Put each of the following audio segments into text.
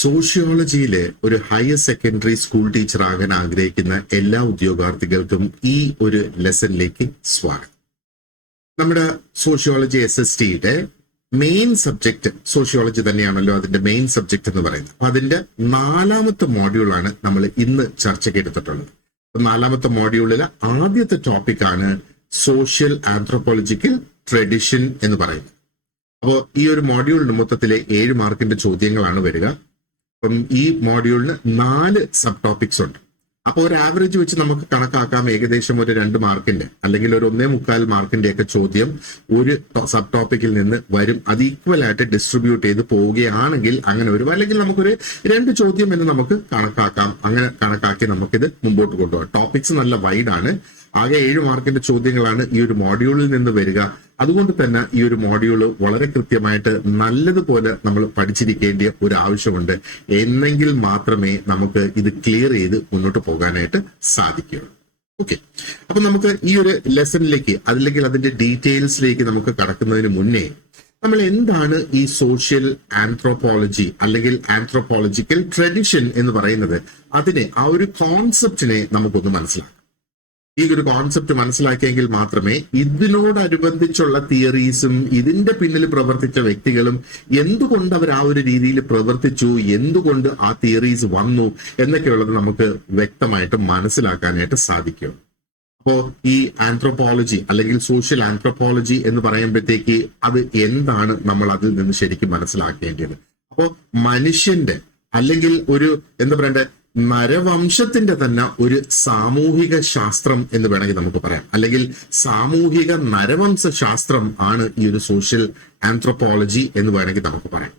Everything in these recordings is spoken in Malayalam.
സോഷ്യോളജിയിലെ ഒരു ഹയർ സെക്കൻഡറി സ്കൂൾ ടീച്ചർ ആകാൻ ആഗ്രഹിക്കുന്ന എല്ലാ ഉദ്യോഗാർത്ഥികൾക്കും ഈ ഒരു ലെസണിലേക്ക് സ്വാഗതം. നമ്മുടെ സോഷ്യോളജി SSTയുടെ മെയിൻ സബ്ജക്ട് സോഷ്യോളജി തന്നെയാണല്ലോ അതിന്റെ മെയിൻ സബ്ജക്ട് എന്ന് പറയുന്നത്. അപ്പൊ അതിന്റെ 4ാമത്തെ മോഡ്യൂളാണ് നമ്മൾ ഇന്ന് ചർച്ചയ്ക്ക് എടുത്തിട്ടുള്ളത്. 4ാമത്തെ മോഡ്യൂളിലെ ആദ്യത്തെ ടോപ്പിക്കാണ് സോഷ്യൽ ആന്ത്രോപോളജിക്കൽ ട്രഡിഷൻ എന്ന് പറയുന്നത്. അപ്പോൾ ഈ ഒരു മോഡ്യൂളിന് മൊത്തത്തിലെ 7 മാർക്കിന്റെ ചോദ്യങ്ങളാണ് വരിക. അപ്പം ഈ മോഡ്യൂളിന് 4 സബ് ടോപ്പിക്സ് ഉണ്ട്. അപ്പോൾ ഒരു ആവറേജ് വെച്ച് നമുക്ക് കണക്കാക്കാം ഏകദേശം ഒരു 2 മാർക്കിന്റെ അല്ലെങ്കിൽ ഒരു 1.25 മാർക്കിന്റെ ഒക്കെ ചോദ്യം ഒരു സബ് ടോപ്പിക്കിൽ നിന്ന് വരും. അത് ഈക്വൽ ആയിട്ട് ഡിസ്ട്രിബ്യൂട്ട് ചെയ്ത് പോവുകയാണെങ്കിൽ അങ്ങനെ വരും. അല്ലെങ്കിൽ നമുക്കൊരു 2 ചോദ്യം എന്ന് നമുക്ക് കണക്കാക്കാം. അങ്ങനെ കണക്കാക്കി നമുക്കിത് മുമ്പോട്ട് കൊണ്ടുപോകാം. ടോപ്പിക്സ് നല്ല വൈഡാണ്. ആകെ 7 മാർക്കിന്റെ ചോദ്യങ്ങളാണ് ഈ ഒരു മോഡ്യൂളിൽ നിന്ന് വരിക. അതുകൊണ്ട് തന്നെ ഈ ഒരു മോഡ്യൂള് വളരെ കൃത്യമായിട്ട് നല്ലതുപോലെ നമ്മൾ പഠിച്ചിരിക്കേണ്ട ഒരു ആവശ്യമുണ്ട്. എന്നെങ്കിൽ മാത്രമേ നമുക്ക് ഇത് ക്ലിയർ ചെയ്ത് മുന്നോട്ട് പോകാനായിട്ട് സാധിക്കുകയുള്ളൂ. ഓക്കെ, അപ്പൊ നമുക്ക് ഈ ഒരു ലെസണിലേക്ക് അല്ലെങ്കിൽ അതിന്റെ ഡീറ്റെയിൽസിലേക്ക് നമുക്ക് കടക്കുന്നതിന് മുന്നേ നമ്മൾ എന്താണ് ഈ സോഷ്യൽ ആന്ത്രോപോളജി അല്ലെങ്കിൽ ആന്ത്രോപോളജിക്കൽ ട്രഡിഷൻ എന്ന് പറയുന്നത്, അതിനെ ആ ഒരു കോൺസെപ്റ്റിനെ നമുക്കൊന്ന് മനസ്സിലാക്കാം. ഈ ഒരു കോൺസെപ്റ്റ് മനസ്സിലാക്കിയെങ്കിൽ മാത്രമേ ഇതിനോടനുബന്ധിച്ചുള്ള തിയറീസും ഇതിന്റെ പിന്നിൽ പ്രവർത്തിച്ച വ്യക്തികളും എന്തുകൊണ്ട് അവർ ആ ഒരു രീതിയിൽ പ്രവർത്തിച്ചു, എന്തുകൊണ്ട് ആ തിയറീസ് വന്നു എന്നൊക്കെയുള്ളത് നമുക്ക് വ്യക്തമായിട്ട് മനസ്സിലാക്കാനായിട്ട് സാധിക്കും. അപ്പോ ഈ ആന്ത്രോപോളജി അല്ലെങ്കിൽ സോഷ്യൽ ആന്ത്രോപോളജി എന്ന് പറയുമ്പോഴത്തേക്ക് അത് എന്താണ് നമ്മൾ അതിൽ നിന്ന് ശരിക്കും മനസ്സിലാക്കേണ്ടത്. അപ്പോ മനുഷ്യന്റെ അല്ലെങ്കിൽ ഒരു എന്താ പറയണ്ടേ നരവംശത്തിന്റെ തന്നെ ഒരു സാമൂഹിക ശാസ്ത്രം എന്ന് വേണമെങ്കിൽ നമുക്ക് പറയാം. അല്ലെങ്കിൽ സാമൂഹിക നരവംശ ശാസ്ത്രം ആണ് ഈ ഒരു സോഷ്യൽ ആന്ത്രോപോളജി എന്ന് വേണമെങ്കിൽ നമുക്ക് പറയാം.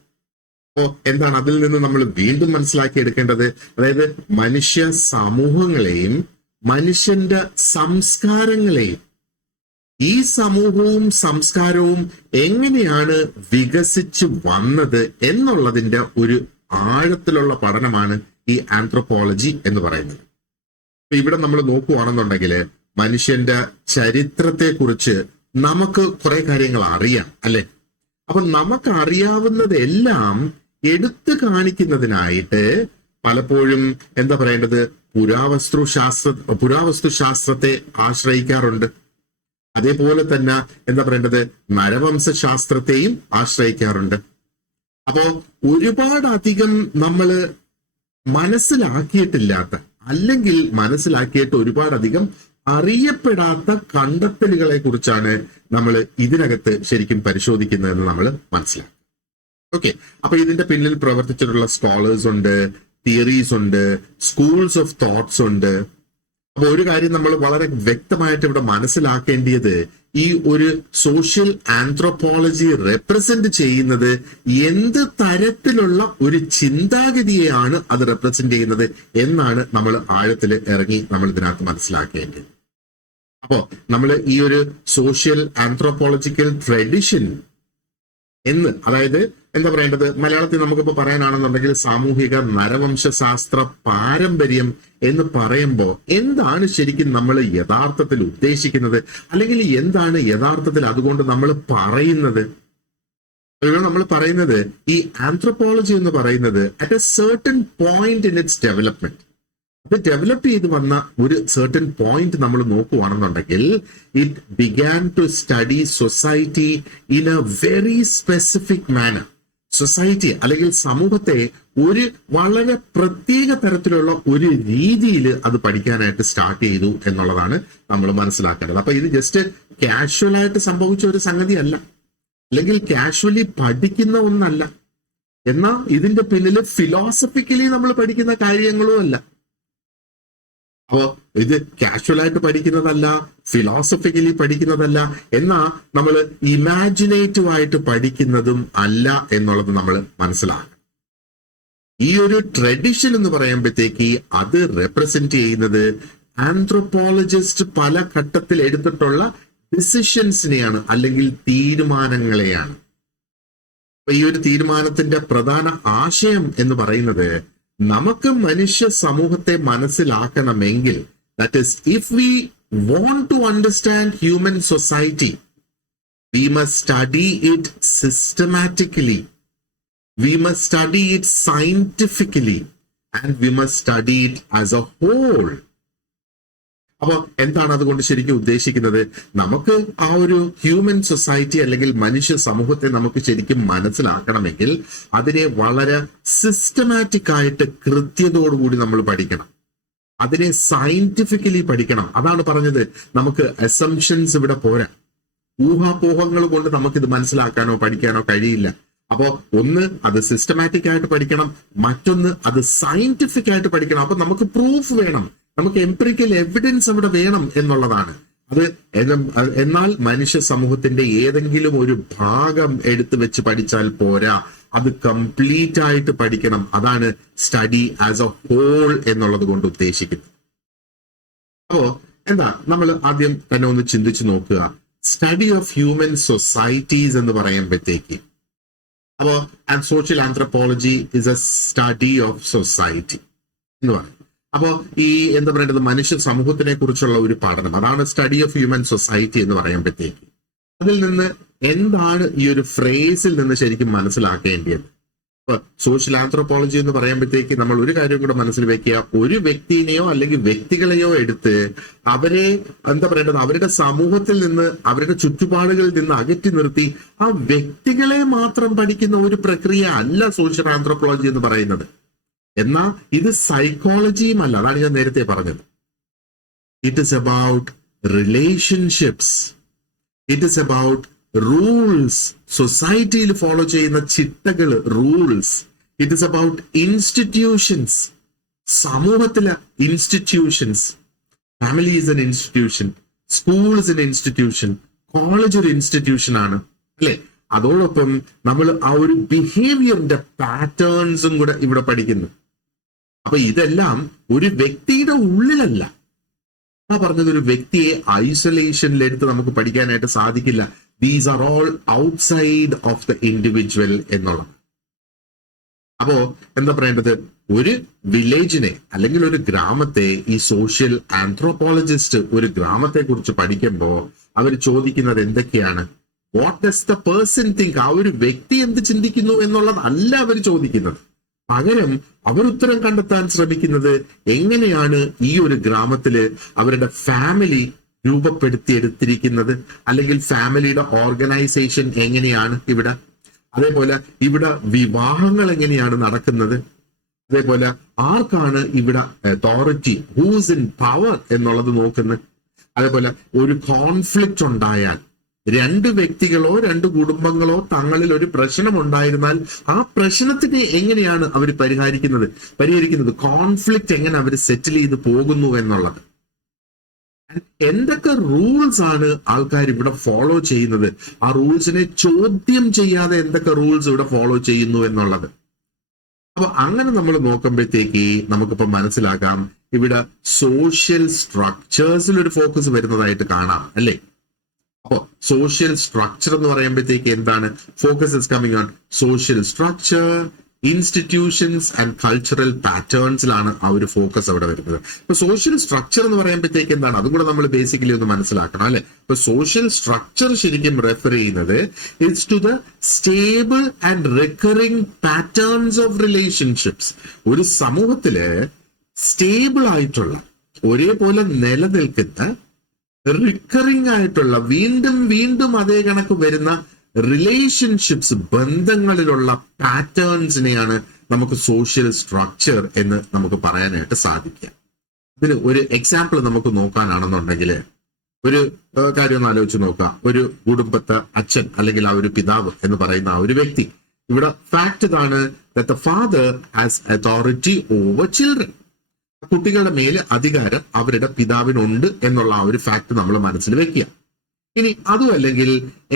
അപ്പോ എന്താണ് അതിൽ നിന്ന് നമ്മൾ വീണ്ടും മനസ്സിലാക്കി എടുക്കേണ്ടത്? അതായത് മനുഷ്യ സമൂഹങ്ങളെയും മനുഷ്യന്റെ സംസ്കാരങ്ങളെയും ഈ സമൂഹവും സംസ്കാരവും എങ്ങനെയാണ് വികസിച്ചു വന്നത് എന്നുള്ളതിന്റെ ഒരു ആഴത്തിലുള്ള പഠനമാണ് ഈ ആന്ത്രോപോളജി എന്ന് പറയുന്നത്. അപ്പൊ ഇവിടെ നമ്മൾ നോക്കുകയാണെന്നുണ്ടെങ്കിൽ മനുഷ്യന്റെ ചരിത്രത്തെ കുറിച്ച് നമുക്ക് കുറെ കാര്യങ്ങൾ അറിയാം, അല്ലെ? അപ്പൊ നമുക്ക് അറിയാവുന്നതെല്ലാം എടുത്തു കാണിക്കുന്നതിനായിട്ട് പലപ്പോഴും എന്താ പറയേണ്ടത്, പുരാവസ്തു ശാസ്ത്രത്തെ ആശ്രയിക്കാറുണ്ട്. അതേപോലെ തന്നെ എന്താ പറയേണ്ടത്, നരവംശ ശാസ്ത്രത്തെയും ആശ്രയിക്കാറുണ്ട്. അപ്പോ ഒരുപാടധികം നമ്മള് മനസ്സിലാക്കിയിട്ടില്ലാത്ത അല്ലെങ്കിൽ മനസ്സിലാക്കിയിട്ട് ഒരുപാടധികം അറിയപ്പെടാത്ത കണ്ടെത്തലുകളെ കുറിച്ചാണ് നമ്മൾ ഇതിനകത്ത് ശരിക്കും പരിശോധിക്കുന്നതെന്ന് നമ്മൾ മനസ്സിലാക്കും. ഓക്കെ, അപ്പൊ ഇതിന്റെ പിന്നിൽ പ്രവർത്തിച്ചിട്ടുള്ള സ്കോളേഴ്സ് ഉണ്ട്, തിയറീസ് ഉണ്ട്, സ്കൂൾസ് ഓഫ് തോട്ട്സ് ഉണ്ട്. അപ്പൊ ഒരു കാര്യം നമ്മൾ വളരെ വ്യക്തമായിട്ട് ഇവിടെ മനസ്സിലാക്കേണ്ടത്, ഈ ഒരു സോഷ്യൽ ആന്ത്രോപോളജി റെപ്രസെന്റ് ചെയ്യുന്നത് എന്ത് തരത്തിലുള്ള ഒരു ചിന്താഗതിയെയാണ് അത് റെപ്രസെന്റ് ചെയ്യുന്നത് എന്നാണ് നമ്മൾ ആഴത്തിൽ ഇറങ്ങി നമ്മൾ ഇതിനകത്ത് മനസ്സിലാക്കേണ്ടത്. അപ്പോ നമ്മൾ ഈ ഒരു സോഷ്യൽ ആന്ത്രോപോളജിക്കൽ ട്രഡിഷൻ എന്ന്, അതായത് എന്താ പറയേണ്ടത്, മലയാളത്തിൽ നമുക്കിപ്പോ പറയാനാണെന്നുണ്ടെങ്കിൽ സാമൂഹിക നരവംശ ശാസ്ത്ര പാരമ്പര്യം എന്ന് പറയുമ്പോൾ എന്താണ് ശരിക്കും നമ്മൾ യഥാർത്ഥത്തിൽ ഉദ്ദേശിക്കുന്നത്, അല്ലെങ്കിൽ എന്താണ് യഥാർത്ഥത്തിൽ അതുകൊണ്ട് നമ്മൾ പറയുന്നത്? നമ്മൾ പറയുന്നത് ഈ ആന്ത്രോപോളജി എന്ന് പറയുന്നത് at a certain point in its development, അത് ഡെവലപ്പ് ചെയ്ത് വന്ന ഒരു സർട്ടൻ പോയിന്റ് നമ്മൾ നോക്കുകയാണെന്നുണ്ടെങ്കിൽ it began to study society in a very specific manner. Society അല്ലെങ്കിൽ സമൂഹത്തെ ഒരു വളരെ പ്രത്യേക തരത്തിലുള്ള ഒരു രീതിയിൽ അത് പഠിക്കാനായിട്ട് സ്റ്റാർട്ട് ചെയ്തു എന്നുള്ളതാണ് നമ്മൾ മനസ്സിലാക്കേണ്ടത്. അപ്പൊ ഇത് ജസ്റ്റ് കാഷ്വൽ ആയിട്ട് സംഭവിച്ച ഒരു സംഗതി അല്ല, അല്ലെങ്കിൽ കാഷ്വലി പഠിക്കുന്ന ഒന്നല്ല, എന്നാൽ ഇതിന്റെ പിന്നിൽ ഫിലോസഫിക്കലി നമ്മൾ പഠിക്കുന്ന കാര്യങ്ങളും അല്ല. അപ്പോ ഇത് കാഷ്വലായിട്ട് പഠിക്കുന്നതല്ല, ഫിലോസഫിക്കലി പഠിക്കുന്നതല്ല, എന്നാ നമ്മൾ ഇമാജിനേറ്റീവ് ആയിട്ട് പഠിക്കുന്നതും അല്ല എന്നുള്ളത് നമ്മൾ മനസ്സിലാക്കണം. ഈ ഒരു ട്രഡിഷൻ എന്ന് പറയുമ്പോഴത്തേക്ക് അത് റെപ്രസെന്റ് ചെയ്യുന്നത് ആന്ത്രോപോളജിസ്റ്റ് പല ഘട്ടത്തിൽ എടുത്തിട്ടുള്ള ഡിസിഷൻസിനെയാണ് അല്ലെങ്കിൽ തീരുമാനങ്ങളെയാണ്. അപ്പൊ ഈ ഒരു തീരുമാനത്തിന്റെ പ്രധാന ആശയം എന്ന് പറയുന്നത്, നമുക്ക് മനുഷ്യ സമൂഹത്തെ മനസ്സിലാക്കണമെങ്കിൽ, that is, if we want to understand human society, we must study it systematically. We must study it scientifically and we must study it as a whole. അപ്പൊ എന്താണ് അതുകൊണ്ട് ശരിക്കും ഉദ്ദേശിക്കുന്നത്? നമുക്ക് ആ ഒരു ഹ്യൂമൻ സൊസൈറ്റി അല്ലെങ്കിൽ മനുഷ്യ സമൂഹത്തെ നമുക്ക് ശരിക്കും മനസ്സിലാക്കണമെങ്കിൽ അതിനെ വളരെ സിസ്റ്റമാറ്റിക് ആയിട്ട് കൃത്യതയോടുകൂടി നമ്മൾ പഠിക്കണം. അതിനെ സയന്റിഫിക്കലി പഠിക്കണം. അതാണ് പറഞ്ഞത്, നമുക്ക് അസംഷൻസ് ഇവിടെ പോരാ. ഊഹാപോഹങ്ങൾ കൊണ്ട് നമുക്കിത് മനസ്സിലാക്കാനോ പഠിക്കാനോ കഴിയില്ല. അപ്പോ ഒന്ന് അത് സിസ്റ്റമാറ്റിക് ആയിട്ട് പഠിക്കണം, മറ്റൊന്ന് അത് സയന്റിഫിക് ആയിട്ട് പഠിക്കണം. അപ്പൊ നമുക്ക് പ്രൂഫ് വേണം, നമുക്ക് എംപിറിക്കൽ എവിഡൻസ് അവിടെ വേണം എന്നുള്ളതാണ് അത്. എന്നാൽ മനുഷ്യ സമൂഹത്തിന്റെ ഏതെങ്കിലും ഒരു ഭാഗം എടുത്തു വെച്ച് പഠിച്ചാൽ പോരാ, അത് കംപ്ലീറ്റ് ആയിട്ട് പഠിക്കണം. അതാണ് സ്റ്റഡി ആസ് എ ഹോൾ എന്നുള്ളത് കൊണ്ട് ഉദ്ദേശിക്കുന്നത്. അപ്പോ എന്താ നമ്മൾ ആദ്യം തന്നെ ഒന്ന് ചിന്തിച്ചു നോക്കുക. സ്റ്റഡി ഓഫ് ഹ്യൂമൻ സൊസൈറ്റീസ് എന്ന് പറയുമ്പോഴത്തേക്ക് അപ്പോ and social anthropology is A study of society എന്ന് പറയും. അപ്പോ ഈ എന്താ പറയേണ്ടത്, മനുഷ്യ സമൂഹത്തിനെ കുറിച്ചുള്ള ഒരു പഠനം, അതാണ് സ്റ്റഡി ഓഫ് ഹ്യൂമൻ സൊസൈറ്റി എന്ന് പറയുമ്പോഴത്തേക്ക്. അതിൽ നിന്ന് എന്താണ് ഈ ഒരു ഫ്രേസിൽ നിന്ന് ശരിക്കും മനസ്സിലാക്കേണ്ടത്? ഇപ്പൊ സോഷ്യൽ ആന്ത്രപ്പോളജി എന്ന് പറയുമ്പോഴത്തേക്ക് നമ്മൾ ഒരു കാര്യം കൂടെ മനസ്സിൽ വെക്കുക, ഒരു വ്യക്തിനെയോ അല്ലെങ്കിൽ വ്യക്തികളെയോ എടുത്ത് അവരെ എന്താ പറയേണ്ടത്, അവരുടെ സമൂഹത്തിൽ നിന്ന് അവരുടെ ചുറ്റുപാടുകളിൽ നിന്ന് അകറ്റി നിർത്തി ആ വ്യക്തികളെ മാത്രം പഠിക്കുന്ന ഒരു പ്രക്രിയ അല്ല സോഷ്യൽ ആന്ത്രപ്പോളജി എന്ന് പറയുന്നത്. എന്നാൽ ഇത് സൈക്കോളജിയും അല്ല. അതാണ് ഞാൻ നേരത്തെ പറഞ്ഞത്. It is about relationships, it is about rules, സൊസൈറ്റിയിൽ ഫോളോ ചെയ്യുന്ന ചിട്ടകൾ, rules. It is about institutions, സമൂഹത്തിലെ institutions. Family is an institution, school is an institution, college ഒരു ഇൻസ്റ്റിറ്റ്യൂഷൻ ആണ്, അല്ലെ? അതോടൊപ്പം നമ്മൾ ആ ഒരു ബിഹേവിയറിന്റെ പാറ്റേൺസും കൂടെ ഇവിടെ പഠിക്കുന്നു. അപ്പൊ ഇതെല്ലാം ഒരു വ്യക്തിയുടെ ഉള്ളിലല്ല. ആ പറഞ്ഞത് ഒരു വ്യക്തിയെ ഐസൊലേഷനിലെടുത്ത് നമുക്ക് പഠിക്കാനായിട്ട് സാധിക്കില്ല. These are all outside of the individual എന്നുള്ളത്. അപ്പോ എന്താ പറയേണ്ടത്, ഒരു വില്ലേജിനെ അല്ലെങ്കിൽ ഒരു ഗ്രാമത്തെ ഈ സോഷ്യൽ ആന്ത്രോപോളജിസ്റ്റ് ഒരു ഗ്രാമത്തെ കുറിച്ച് പഠിക്കുമ്പോൾ അവർ ചോദിക്കുന്നത് എന്തൊക്കെയാണ്? What does the person think? ആ ഒരു വ്യക്തി എന്ത് ചിന്തിക്കുന്നു എന്നുള്ളത് അല്ല അവർ ചോദിക്കുന്നത്. പകരം അവർ ഉത്തരം കണ്ടെത്താൻ ശ്രമിക്കുന്നത് എങ്ങനെയാണ് ഈ ഒരു ഗ്രാമത്തില് അവരുടെ ഫാമിലി രൂപപ്പെടുത്തിയെടുത്തിരിക്കുന്നത്, അല്ലെങ്കിൽ ഫാമിലിയുടെ ഓർഗനൈസേഷൻ എങ്ങനെയാണ് ഇവിടെ, അതേപോലെ ഇവിടെ വിവാഹങ്ങൾ എങ്ങനെയാണ് നടക്കുന്നത്, അതേപോലെ ആർക്കാണ് ഇവിടെ അതോറിറ്റി, ഹൂസ് ഇൻ പവർ എന്നുള്ളത് നോക്കുന്നത്. അതേപോലെ ഒരു കോൺഫ്ലിക്റ്റ് ഉണ്ടായാൽ, രണ്ട് വ്യക്തികളോ രണ്ട് കുടുംബങ്ങളോ തങ്ങളിൽ ഒരു പ്രശ്നം ഉണ്ടായിരുന്നാൽ ആ പ്രശ്നത്തിനെ എങ്ങനെയാണ് അവർ പരിഹരിക്കുന്നത്, കോൺഫ്ലിക്റ്റ് എങ്ങനെ അവർ സെറ്റിൽ ചെയ്ത് പോകുന്നു എന്നുള്ളത്. എന്തൊക്കെ റൂൾസ് ആണ് ആൾക്കാർ ഇവിടെ ഫോളോ ചെയ്യുന്നത്, ആ റൂൾസിനെ ചോദ്യം ചെയ്യാതെ എന്തൊക്കെ റൂൾസ് ഇവിടെ ഫോളോ ചെയ്യുന്നു എന്നുള്ളത്. അപ്പൊ അങ്ങനെ നമ്മൾ നോക്കുമ്പോഴത്തേക്ക് നമുക്കിപ്പോ മനസ്സിലാക്കാം ഇവിടെ സോഷ്യൽ സ്ട്രക്ചേഴ്സിൽ ഒരു ഫോക്കസ് വരുന്നതായിട്ട് കാണാം, അല്ലേ? അപ്പോ സോഷ്യൽ സ്ട്രക്ചർ എന്ന് പറയുമ്പോഴത്തേക്ക് എന്താണ്? Focus is coming on social structure, institutions and cultural പാറ്റേൺസിലാണ് ആ ഒരു ഫോക്കസ് അവിടെ വരുന്നത്. ഇപ്പൊ സോഷ്യൽ സ്ട്രക്ചർ എന്ന് പറയുമ്പോഴത്തേക്ക് എന്താണ്? അതും കൂടെ നമ്മൾ ബേസിക്കലി ഒന്ന് മനസ്സിലാക്കണം, അല്ലെ? ഇപ്പൊ സോഷ്യൽ സ്ട്രക്ചർ ശരിക്കും റെഫർ ചെയ്യുന്നത് it's to the stable and recurring patterns of relationships. ഒരു സമൂഹത്തില് സ്റ്റേബിൾ ആയിട്ടുള്ള, ഒരേപോലെ നിലനിൽക്കുന്ന, റിക്കറിംഗ് ആയിട്ടുള്ള, വീണ്ടും വീണ്ടും അതേ കണക്ക് വരുന്ന റിലേഷൻഷിപ്സ്, ബന്ധങ്ങളിലുള്ള പാറ്റേൺസിനെയാണ് നമുക്ക് സോഷ്യൽ സ്ട്രക്ചർ എന്ന് നമുക്ക് പറയാനായിട്ട് സാധിക്കുക. ഇതിന് ഒരു എക്സാമ്പിൾ നമുക്ക് നോക്കാനാണെന്നുണ്ടെങ്കിൽ ഒരു കാര്യം ഒന്ന് ആലോചിച്ച് നോക്കുക. ഒരു കുടുംബത്തെ അച്ഛൻ അല്ലെങ്കിൽ ആ ഒരു പിതാവ് എന്ന് പറയുന്ന ആ ഒരു വ്യക്തി, ഇവിടെ ഫാക്ട് ഇതാണ്, that the father has authority over children. കുട്ടികളുടെ മേല് അധികാരം അവരുടെ പിതാവിനുണ്ട് എന്നുള്ള ആ ഒരു ഫാക്ട് നമ്മൾ മനസ്സിൽ വെക്കുക. ഇനി അതും അല്ലെങ്കിൽ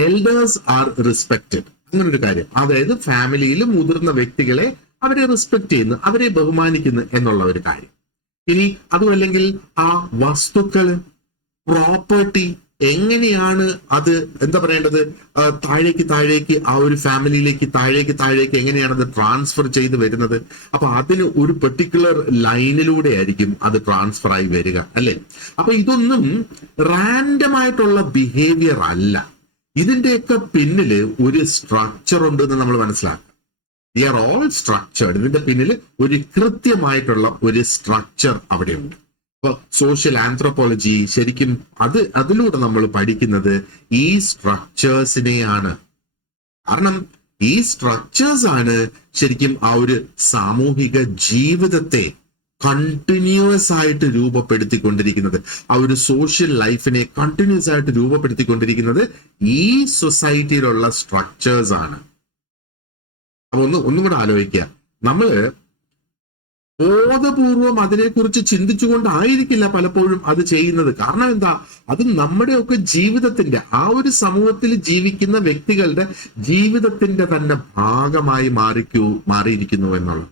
എൽഡേഴ്സ് ആർ റെസ്പെക്റ്റഡ്, അങ്ങനെ ഒരു കാര്യം, അതായത് ഫാമിലിയിൽ മുതിർന്ന വ്യക്തികളെ അവരെ റെസ്പെക്ട് ചെയ്യുന്നു, അവരെ ബഹുമാനിക്കുന്നു എന്നുള്ള ഒരു കാര്യം. ഇനി അതും അല്ലെങ്കിൽ ആ വസ്തുക്കൾ, പ്രോപ്പർട്ടി എങ്ങനെയാണ് അത് എന്താ പറയേണ്ടത്, താഴേക്ക് ആ ഒരു ഫാമിലിയിലേക്ക് താഴേക്ക് എങ്ങനെയാണ് അത് ട്രാൻസ്ഫർ ചെയ്ത് വരുന്നത്. അപ്പൊ അതിന് ഒരു പെർട്ടിക്കുലർ ലൈനിലൂടെ ആയിരിക്കും അത് ട്രാൻസ്ഫർ ആയി വരിക, അല്ലെ? അപ്പൊ ഇതൊന്നും റാൻഡം ആയിട്ടുള്ള ബിഹേവിയർ അല്ല. ഇതിന്റെയൊക്കെ പിന്നില് ഒരു സ്ട്രക്ചർ ഉണ്ട് എന്ന് നമ്മൾ മനസ്സിലാക്കുക. The are all structured. ഇതിന്റെ പിന്നിൽ ഒരു കൃത്യമായിട്ടുള്ള ഒരു സ്ട്രക്ചർ അവിടെയുണ്ട്. അപ്പൊ സോഷ്യൽ ആന്ത്രോപോളജി ശരിക്കും അതിലൂടെ നമ്മൾ പഠിക്കുന്നത് ഈ സ്ട്രക്ചേഴ്സിനെയാണ്. കാരണം ഈ സ്ട്രക്ചേഴ്സ് ആണ് ശരിക്കും ആ ഒരു സാമൂഹിക ജീവിതത്തെ കണ്ടിന്യൂസ് ആയിട്ട് രൂപപ്പെടുത്തിക്കൊണ്ടിരിക്കുന്നത്. ആ ഒരു സോഷ്യൽ ലൈഫിനെ കണ്ടിന്യൂസ് ആയിട്ട് രൂപപ്പെടുത്തിക്കൊണ്ടിരിക്കുന്നത് ഈ സൊസൈറ്റിയിലുള്ള സ്ട്രക്ചേഴ്സ് ആണ്. അപ്പൊ ഒന്നും കൂടെ ആലോചിക്കുക. നമ്മള് ബോധപൂർവം അതിനെക്കുറിച്ച് ചിന്തിച്ചുകൊണ്ടായിരിക്കില്ല പലപ്പോഴും അത് ചെയ്യുന്നത്. കാരണം എന്താ? അത് നമ്മുടെയൊക്കെ ജീവിതത്തിന്റെ, ആ ഒരു സമൂഹത്തിൽ ജീവിക്കുന്ന വ്യക്തികളുടെ ജീവിതത്തിന്റെ തന്നെ ഭാഗമായി മാറിയിരിക്കുന്നു എന്നുള്ളത്.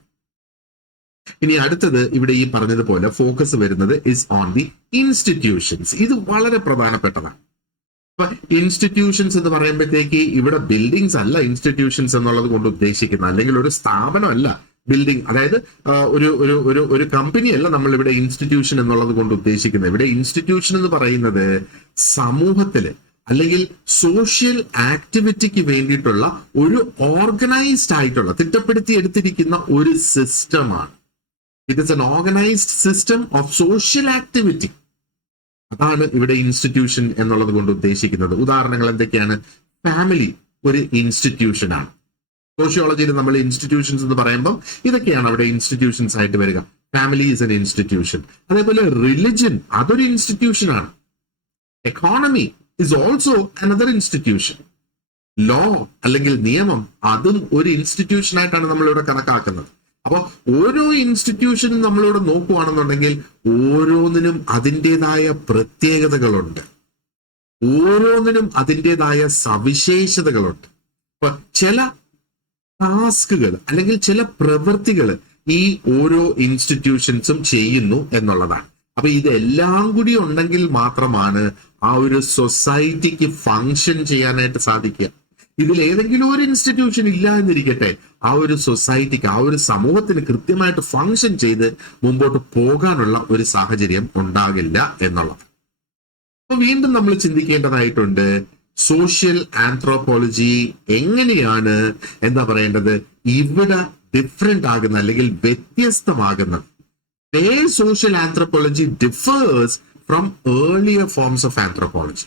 ഇനി അടുത്തത് ഇവിടെ ഈ പറഞ്ഞതുപോലെ ഫോക്കസ് വരുന്നത് ഇസ് ഓൺ ദി ഇൻസ്റ്റിറ്റ്യൂഷൻസ്. ഇത് വളരെ പ്രധാനപ്പെട്ടതാണ്. അപ്പൊ ഇൻസ്റ്റിറ്റ്യൂഷൻസ് എന്ന് പറയുമ്പോഴത്തേക്ക് ഇവിടെ ബിൽഡിങ്സ് അല്ല ഇൻസ്റ്റിറ്റ്യൂഷൻസ് എന്നുള്ളത് കൊണ്ട് ഉദ്ദേശിക്കുന്നത്, അല്ലെങ്കിൽ ഒരു സ്ഥാപനമല്ല ബിൽഡിംഗ്, അതായത് ഒരു കമ്പനി അല്ല നമ്മൾ ഇവിടെ ഇൻസ്റ്റിറ്റ്യൂഷൻ എന്നുള്ളത് കൊണ്ട് ഉദ്ദേശിക്കുന്നത്. ഇവിടെ ഇൻസ്റ്റിറ്റ്യൂഷൻ എന്ന് പറയുന്നത് സമൂഹത്തില് അല്ലെങ്കിൽ സോഷ്യൽ ആക്ടിവിറ്റിക്ക് വേണ്ടിയിട്ടുള്ള ഒരു ഓർഗനൈസ്ഡ് ആയിട്ടുള്ള, തിട്ടപ്പെടുത്തി എടുത്തിരിക്കുന്ന ഒരു സിസ്റ്റമാണ്. It is an organised system of social activity. അതാണ് ഇവിടെ ഇൻസ്റ്റിറ്റ്യൂഷൻ എന്നുള്ളത് കൊണ്ട് ഉദ്ദേശിക്കുന്നത്. ഉദാഹരണങ്ങൾ എന്തൊക്കെയാണ്? ഫാമിലി ഒരു ഇൻസ്റ്റിറ്റ്യൂഷനാണ്. സോഷ്യോളജിയിൽ നമ്മൾ ഇൻസ്റ്റിറ്റ്യൂഷൻസ് എന്ന് പറയുമ്പോൾ ഇതൊക്കെയാണ് അവിടെ ഇൻസ്റ്റിറ്റ്യൂഷൻസ് ആയിട്ട് വരിക. Family is an institution. അതേപോലെ റിലിജൻ അതൊരു ഇൻസ്റ്റിറ്റ്യൂഷനാണ്. Economy is also another institution. Law അല്ലെങ്കിൽ നിയമം അതും ഒരു ഇൻസ്റ്റിറ്റ്യൂഷൻ ആയിട്ടാണ് നമ്മളിവിടെ കണക്കാക്കുന്നത്. അപ്പൊ ഓരോ ഇൻസ്റ്റിറ്റ്യൂഷനും നമ്മളിവിടെ നോക്കുകയാണെന്നുണ്ടെങ്കിൽ ഓരോന്നിനും അതിൻ്റെതായ പ്രത്യേകതകളുണ്ട്, ഓരോന്നിനും അതിൻ്റെതായ സവിശേഷതകളുണ്ട്. അപ്പൊ ചില ടാസ്കുകൾ അല്ലെങ്കിൽ ചില പ്രവൃത്തികൾ ഈ ഓരോ ഇൻസ്റ്റിറ്റ്യൂഷൻസും ചെയ്യുന്നു എന്നുള്ളതാണ്. അപ്പൊ ഇതെല്ലാം കൂടി ഉണ്ടെങ്കിൽ മാത്രമാണ് ആ ഒരു സൊസൈറ്റിക്ക് ഫങ്ഷൻ ചെയ്യാനായിട്ട് സാധിക്കുക. ഇതിൽ ഏതെങ്കിലും ഒരു ഇൻസ്റ്റിറ്റ്യൂഷൻ ഇല്ല എന്നിരിക്കട്ടെ, ആ ഒരു സൊസൈറ്റിക്ക്, ആ ഒരു സമൂഹത്തിന് കൃത്യമായിട്ട് ഫങ്ഷൻ ചെയ്ത് മുമ്പോട്ട് പോകാനുള്ള ഒരു സാഹചര്യം ഉണ്ടാകില്ല എന്നുള്ളത്. അപ്പൊ വീണ്ടും നമ്മൾ ചിന്തിക്കേണ്ടതായിട്ടുണ്ട്, സോഷ്യൽ ആന്ത്രോപോളജി എങ്ങനെയാണ് എന്താ പറയേണ്ടത് ഇവിടെ ഡിഫറെന്റ് ആകുന്ന അല്ലെങ്കിൽ വ്യത്യസ്തമാകുന്നത്. Social anthropology differs from earlier forms of anthropology.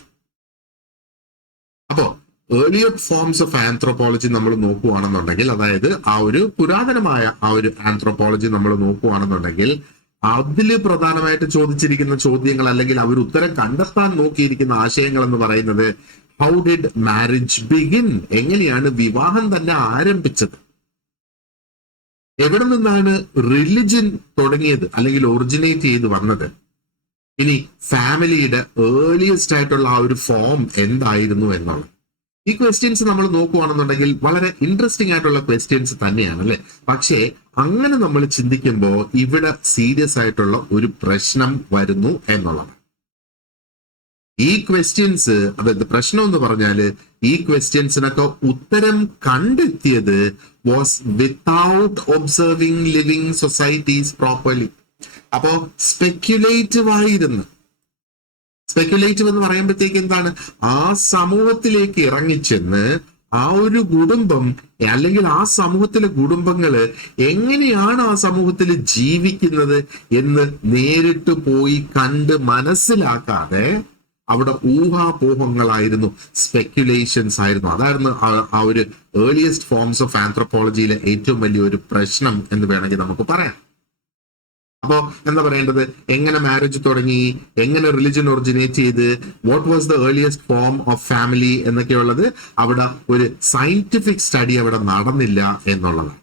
അപ്പോ ഏർലിയർ ഫോംസ് ഓഫ് ആന്ത്രോപോളജി നമ്മൾ നോക്കുകയാണെന്നുണ്ടെങ്കിൽ, അതായത് ആ ഒരു പുരാതനമായ ആ ഒരു ആന്ത്രോപോളജി നമ്മൾ നോക്കുകയാണെന്നുണ്ടെങ്കിൽ അതിൽ പ്രധാനമായിട്ട് ചോദിച്ചിരിക്കുന്ന ചോദ്യങ്ങൾ അല്ലെങ്കിൽ അവർ ഉത്തരം കണ്ടെത്താൻ നോക്കിയിരിക്കുന്ന ആശയങ്ങൾ എന്ന് പറയുന്നത് ഹൗ ഡിഡ് മാരേജ് ബിഗിൻ, എങ്ങനെയാണ് വിവാഹം തന്നെ ആരംഭിച്ചത്, എവിടെ നിന്നാണ് റിലിജൻ തുടങ്ങിയത് അല്ലെങ്കിൽ ഒറിജിനേറ്റ് ചെയ്ത് വന്നത്, ഇനി ഫാമിലിയുടെ ഏർലിയസ്റ്റ് ആയിട്ടുള്ള ആ ഒരു ഫോം എന്തായിരുന്നു എന്നുള്ളത്. ഈ ക്വസ്റ്റ്യൻസ് നമ്മൾ നോക്കുകയാണെന്നുണ്ടെങ്കിൽ വളരെ ഇൻട്രസ്റ്റിംഗ് ആയിട്ടുള്ള ക്വസ്റ്റ്യൻസ് തന്നെയാണ് അല്ലെ. പക്ഷേ അങ്ങനെ നമ്മൾ ചിന്തിക്കുമ്പോൾ ഇവിടെ സീരിയസ് ആയിട്ടുള്ള ഒരു പ്രശ്നം വരുന്നു എന്നുള്ളത്. ഈ ക്വസ്റ്റ്യൻസ്, അതായത് പ്രശ്നം എന്ന് പറഞ്ഞാല് ഈ ക്വസ്റ്റ്യൻസിനൊക്കെ ഉത്തരം കണ്ടെത്തിയത് was without observing living societies properly. അപ്പോ സ്പെക്യുലേറ്റീവ് ആയിരുന്നു. സ്പെക്യുലേറ്റീവ് എന്ന് പറയുമ്പോഴത്തേക്ക് എന്താണ്? ആ സമൂഹത്തിലേക്ക് ഇറങ്ങിച്ചെന്ന് ആ ഒരു കുടുംബം അല്ലെങ്കിൽ ആ സമൂഹത്തിലെ കുടുംബങ്ങള് എങ്ങനെയാണ് ആ സമൂഹത്തിൽ ജീവിക്കുന്നത് എന്ന് നേരിട്ട് പോയി കണ്ട് മനസ്സിലാക്കാതെ അവിടെ ഊഹാപോഹങ്ങളായിരുന്നു, സ്പെക്യുലേഷൻസ് ആയിരുന്നു. അതായിരുന്നു ആ ഒരു ഏർലിയസ്റ്റ് ഫോംസ് ഓഫ് ആന്ത്രോപോളജിയിലെ ഏറ്റവും വലിയ ഒരു പ്രശ്നം എന്ന് വേണമെങ്കിൽ നമുക്ക് പറയാം. അപ്പോ എന്താ പറയേണ്ടത്? എങ്ങനെ മാരേജ് തുടങ്ങി, എങ്ങനെ റിലിജൻ ഒറിജിനേറ്റ് ചെയ്ത്, what was the earliest form of family എന്നൊക്കെയുള്ളത് അവിടെ ഒരു സയന്റിഫിക് സ്റ്റഡി അവിടെ നടന്നില്ല എന്നുള്ളതാണ്.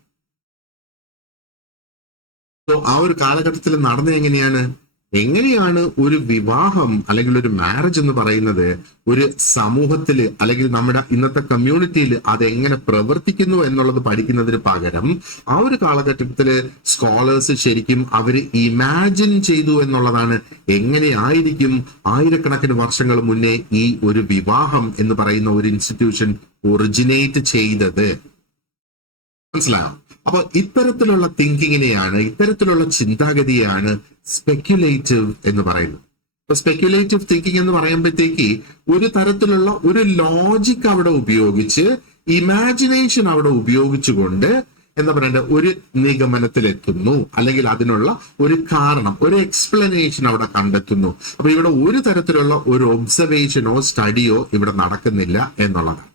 ആ ഒരു കാലഘട്ടത്തിൽ നടന്നത് എങ്ങനെയാണ് ഒരു വിവാഹം അല്ലെങ്കിൽ ഒരു മാരേജ് എന്ന് പറയുന്നത് ഒരു സമൂഹത്തില് അല്ലെങ്കിൽ നമ്മുടെ ഇന്നത്തെ കമ്മ്യൂണിറ്റിയിൽ അതെങ്ങനെ പ്രവർത്തിക്കുന്നു എന്നുള്ളത് പഠിക്കുന്നതിന് പകരം ആ ഒരു കാലഘട്ടത്തില് സ്കോളേഴ്സ് ശരിക്കും അവര് ഇമാജിൻ ചെയ്തു എന്നുള്ളതാണ്. എങ്ങനെയായിരിക്കും ആയിരക്കണക്കിന് വർഷങ്ങൾ മുന്നേ ഈ ഒരു വിവാഹം എന്ന് പറയുന്ന ഒരു ഇൻസ്റ്റിറ്റ്യൂഷൻ ഒറിജിനേറ്റ് ചെയ്തത്. മനസ്സിലായോ? അപ്പൊ ഇത്തരത്തിലുള്ള തിങ്കിങ്ങിനെയാണ്, ഇത്തരത്തിലുള്ള ചിന്താഗതിയാണ് സ്പെക്യുലേറ്റീവ് എന്ന് പറയുന്നത്. അപ്പൊ സ്പെക്യുലേറ്റീവ് തിങ്കിങ് എന്ന് പറയുമ്പോഴത്തേക്ക് ഒരു തരത്തിലുള്ള ഒരു ലോജിക് അവിടെ ഉപയോഗിച്ച്, ഇമാജിനേഷൻ അവിടെ ഉപയോഗിച്ചുകൊണ്ട് എന്താ പറയണ്ട ഒരു നിഗമനത്തിലെത്തുന്നു, അല്ലെങ്കിൽ അതിനുള്ള ഒരു കാരണം, ഒരു എക്സ്പ്ലനേഷൻ അവിടെ കണ്ടെത്തുന്നു. അപ്പൊ ഇവിടെ ഒരു തരത്തിലുള്ള ഒരു ഒബ്സർവേഷനോ സ്റ്റഡിയോ ഇവിടെ നടക്കുന്നില്ല എന്നുള്ളതാണ്.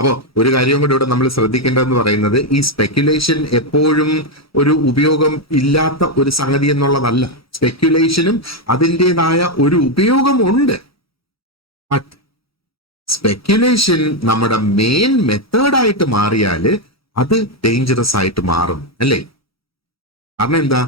അപ്പോൾ ഒരു കാര്യം കൂടി ഇവിടെ നമ്മൾ ശ്രദ്ധിക്കേണ്ടതെന്ന് പറയുന്നത്, ഈ സ്പെക്യുലേഷൻ എപ്പോഴും ഒരു ഉപയോഗം ഇല്ലാത്ത ഒരു സംഗതി എന്നുള്ളതല്ല. സ്പെക്യുലേഷനും അതിൻ്റെതായ ഒരു ഉപയോഗമുണ്ട്. ബട്ട് സ്പെക്യുലേഷൻ നമ്മുടെ മെയിൻ മെത്തേഡായിട്ട് മാറിയാൽ അത് ഡേഞ്ചറസ് ആയിട്ട് മാറും, അല്ലേ? കാരണം എന്താ,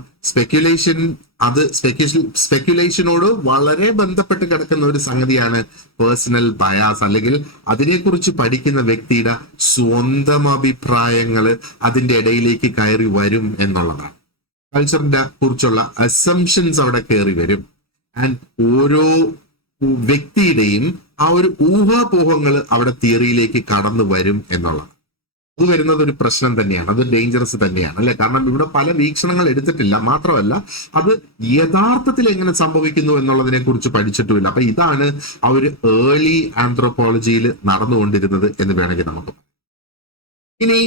സ്പെക്യുലേഷനോട് വളരെ ബന്ധപ്പെട്ട് കിടക്കുന്ന ഒരു സംഗതിയാണ് പേഴ്സണൽ ബയാസ്, അല്ലെങ്കിൽ അതിനെക്കുറിച്ച് പഠിക്കുന്ന വ്യക്തിയുടെ സ്വന്തം അഭിപ്രായങ്ങൾ അതിന്റെ ഇടയിലേക്ക് കയറി വരും എന്നുള്ളതാണ്. കൾച്ചറിനെ കുറിച്ചുള്ള അസംഷൻസ് അവിടെ കയറി വരും. ആൻഡ് ഓരോ വ്യക്തിയുടെയും ആ ഒരു ഊഹാപോഹങ്ങൾ അവിടെ തിയറിയിലേക്ക് കടന്നു വരും എന്നുള്ളതാണ്. അത് വരുന്നത് ഒരു പ്രശ്നം തന്നെയാണ്, അത് ഡേഞ്ചറസ് തന്നെയാണ്, അല്ലെ? കാരണം ഇവിടെ പല വീക്ഷണങ്ങൾ എടുത്തിട്ടില്ല, മാത്രമല്ല അത് യഥാർത്ഥത്തിൽ എങ്ങനെ സംഭവിക്കുന്നു എന്നുള്ളതിനെ കുറിച്ച് പഠിച്ചിട്ടുമില്ല. അപ്പൊ ഇതാണ് ആ ഒരു ഏർലി ആന്ത്രോപോളജിയിൽ നടന്നുകൊണ്ടിരുന്നത് എന്ന് വേണമെങ്കിൽ നമുക്ക്. ഇനി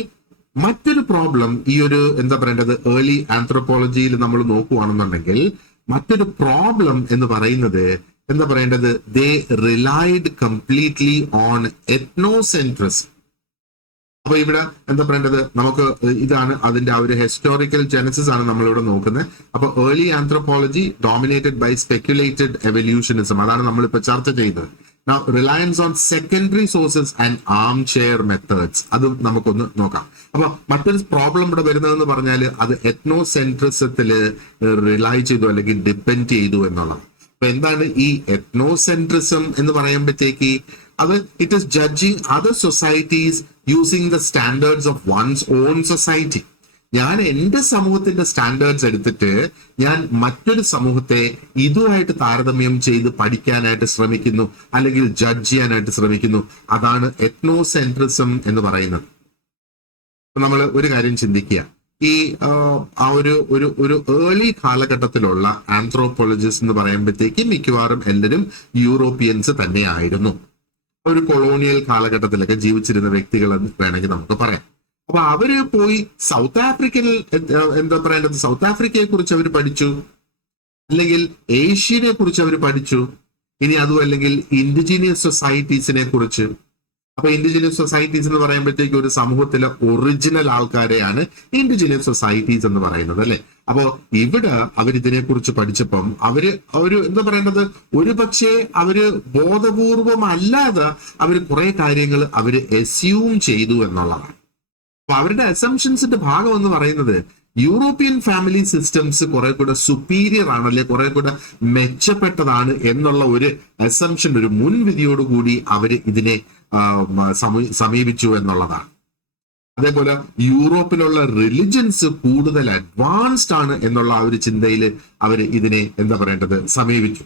മറ്റൊരു പ്രോബ്ലം ഈ ഒരു എന്താ പറയേണ്ടത് ഏർലി ആന്ത്രോപോളജിയിൽ നമ്മൾ നോക്കുകയാണെന്നുണ്ടെങ്കിൽ, മറ്റൊരു പ്രോബ്ലം എന്ന് പറയുന്നത് എന്താ പറയേണ്ടത്, ദേ റിലൈഡ് കംപ്ലീറ്റ്ലി ഓൺ എത്നോസെൻട്രിസം. അപ്പൊ ഇവിടെ എന്താ പറയേണ്ടത്, നമുക്ക് ഇതാണ് അതിന്റെ ആ ഒരു ഹിസ്റ്റോറിക്കൽ ജെനസിസ് ആണ് നമ്മളിവിടെ നോക്കുന്നത്. അപ്പൊ early anthropology dominated by speculated evolutionism, അതാണ് നമ്മളിപ്പോ ചർച്ച ചെയ്തത്. Now, reliance on secondary sources and armchair methods, അതും നമുക്കൊന്ന് നോക്കാം. അപ്പൊ മറ്റൊരു പ്രോബ്ലം ഇവിടെ വരുന്നതെന്ന് പറഞ്ഞാൽ അത് എത്നോസെൻട്രിസത്തില് റിലൈ ചെയ്തു അല്ലെങ്കിൽ ഡിപ്പെൻഡ് ചെയ്തു എന്നുള്ളത്. അപ്പൊ എന്താണ് ഈ എത്നോസെൻട്രിസം എന്ന് പറയുമ്പോഴത്തേക്ക്, അത് it is judging other societies using the standards of one's own society. ഞാൻ എന്റെ സമൂഹത്തിന്റെ സ്റ്റാൻഡേർഡ്സ് എടുത്തിട്ട് ഞാൻ മറ്റൊരു സമൂഹത്തെ ഇതുമായിട്ട് താരതമ്യം ചെയ്ത് പഠിക്കാനായിട്ട് ശ്രമിക്കുന്നു, അല്ലെങ്കിൽ ജഡ്ജ് ചെയ്യാനായിട്ട് ശ്രമിക്കുന്നു. അതാണ് എത്നോസെൻട്രിസം എന്ന് പറയുന്നത്. നമ്മൾ ഒരു കാര്യം ചിന്തിക്കുക, ഈ ആ ഒരു ഏർലി കാലഘട്ടത്തിലുള്ള ആന്ത്രോപോളജിസ്റ്റ് എന്ന് പറയുമ്പോഴത്തേക്ക് മിക്കവാറും എല്ലാവരും യൂറോപ്യൻസ് തന്നെയായിരുന്നു. ഒരു കൊളോണിയൽ കാലഘട്ടത്തിലൊക്കെ ജീവിച്ചിരുന്ന വ്യക്തികൾ എന്ന് വേണമെങ്കിൽ നമുക്ക് പറയാം. അപ്പൊ അവര് പോയി സൗത്ത് ആഫ്രിക്കൻ എന്താ പറയേണ്ടത്, സൗത്ത് ആഫ്രിക്കയെ കുറിച്ച് അവർ പഠിച്ചു, അല്ലെങ്കിൽ ഏഷ്യനെ കുറിച്ച് അവർ പഠിച്ചു. ഇനി അതും അല്ലെങ്കിൽ ഇൻഡിജീനിയസ് സൊസൈറ്റീസിനെ കുറിച്ച്. അപ്പൊ ഇൻഡിജിനിയസ് സൊസൈറ്റീസ് എന്ന് പറയുമ്പോഴത്തേക്ക് ഒരു സമൂഹത്തിലെ ഒറിജിനൽ ആൾക്കാരെയാണ് ഇൻഡിജിനിയസ് സൊസൈറ്റീസ് എന്ന് പറയുന്നത്, അല്ലെ? അപ്പോ ഇവിടെ അവരിതിനെ കുറിച്ച് പഠിച്ചപ്പം അവര് എന്താ പറയേണ്ടത്, ഒരു പക്ഷേ അവര് ബോധപൂർവം അല്ലാതെ അവര് കുറെ കാര്യങ്ങൾ അവര് അസ്യൂം ചെയ്തു എന്നുള്ളതാണ്. അപ്പൊ അവരുടെ അസംഷൻസിന്റെ ഭാഗം എന്ന് പറയുന്നത് യൂറോപ്യൻ ഫാമിലി സിസ്റ്റംസ് കുറെ കൂടെ സുപ്പീരിയർ ആണ്, അല്ലെ കുറെ കൂടെ മെച്ചപ്പെട്ടതാണ് എന്നുള്ള ഒരു അസംഷൻ, ഒരു മുൻവിധിയോടുകൂടി അവര് ഇതിനെ സമീപിച്ചു എന്നുള്ളതാണ്. അതേപോലെ യൂറോപ്പിലുള്ള റിലിജൻസ് കൂടുതൽ അഡ്വാൻസ്ഡ് ആണ് എന്നുള്ള ആ ഒരു ചിന്തയിൽ അവര് ഇതിനെ എന്താ പറയേണ്ടത് സമീപിച്ചു.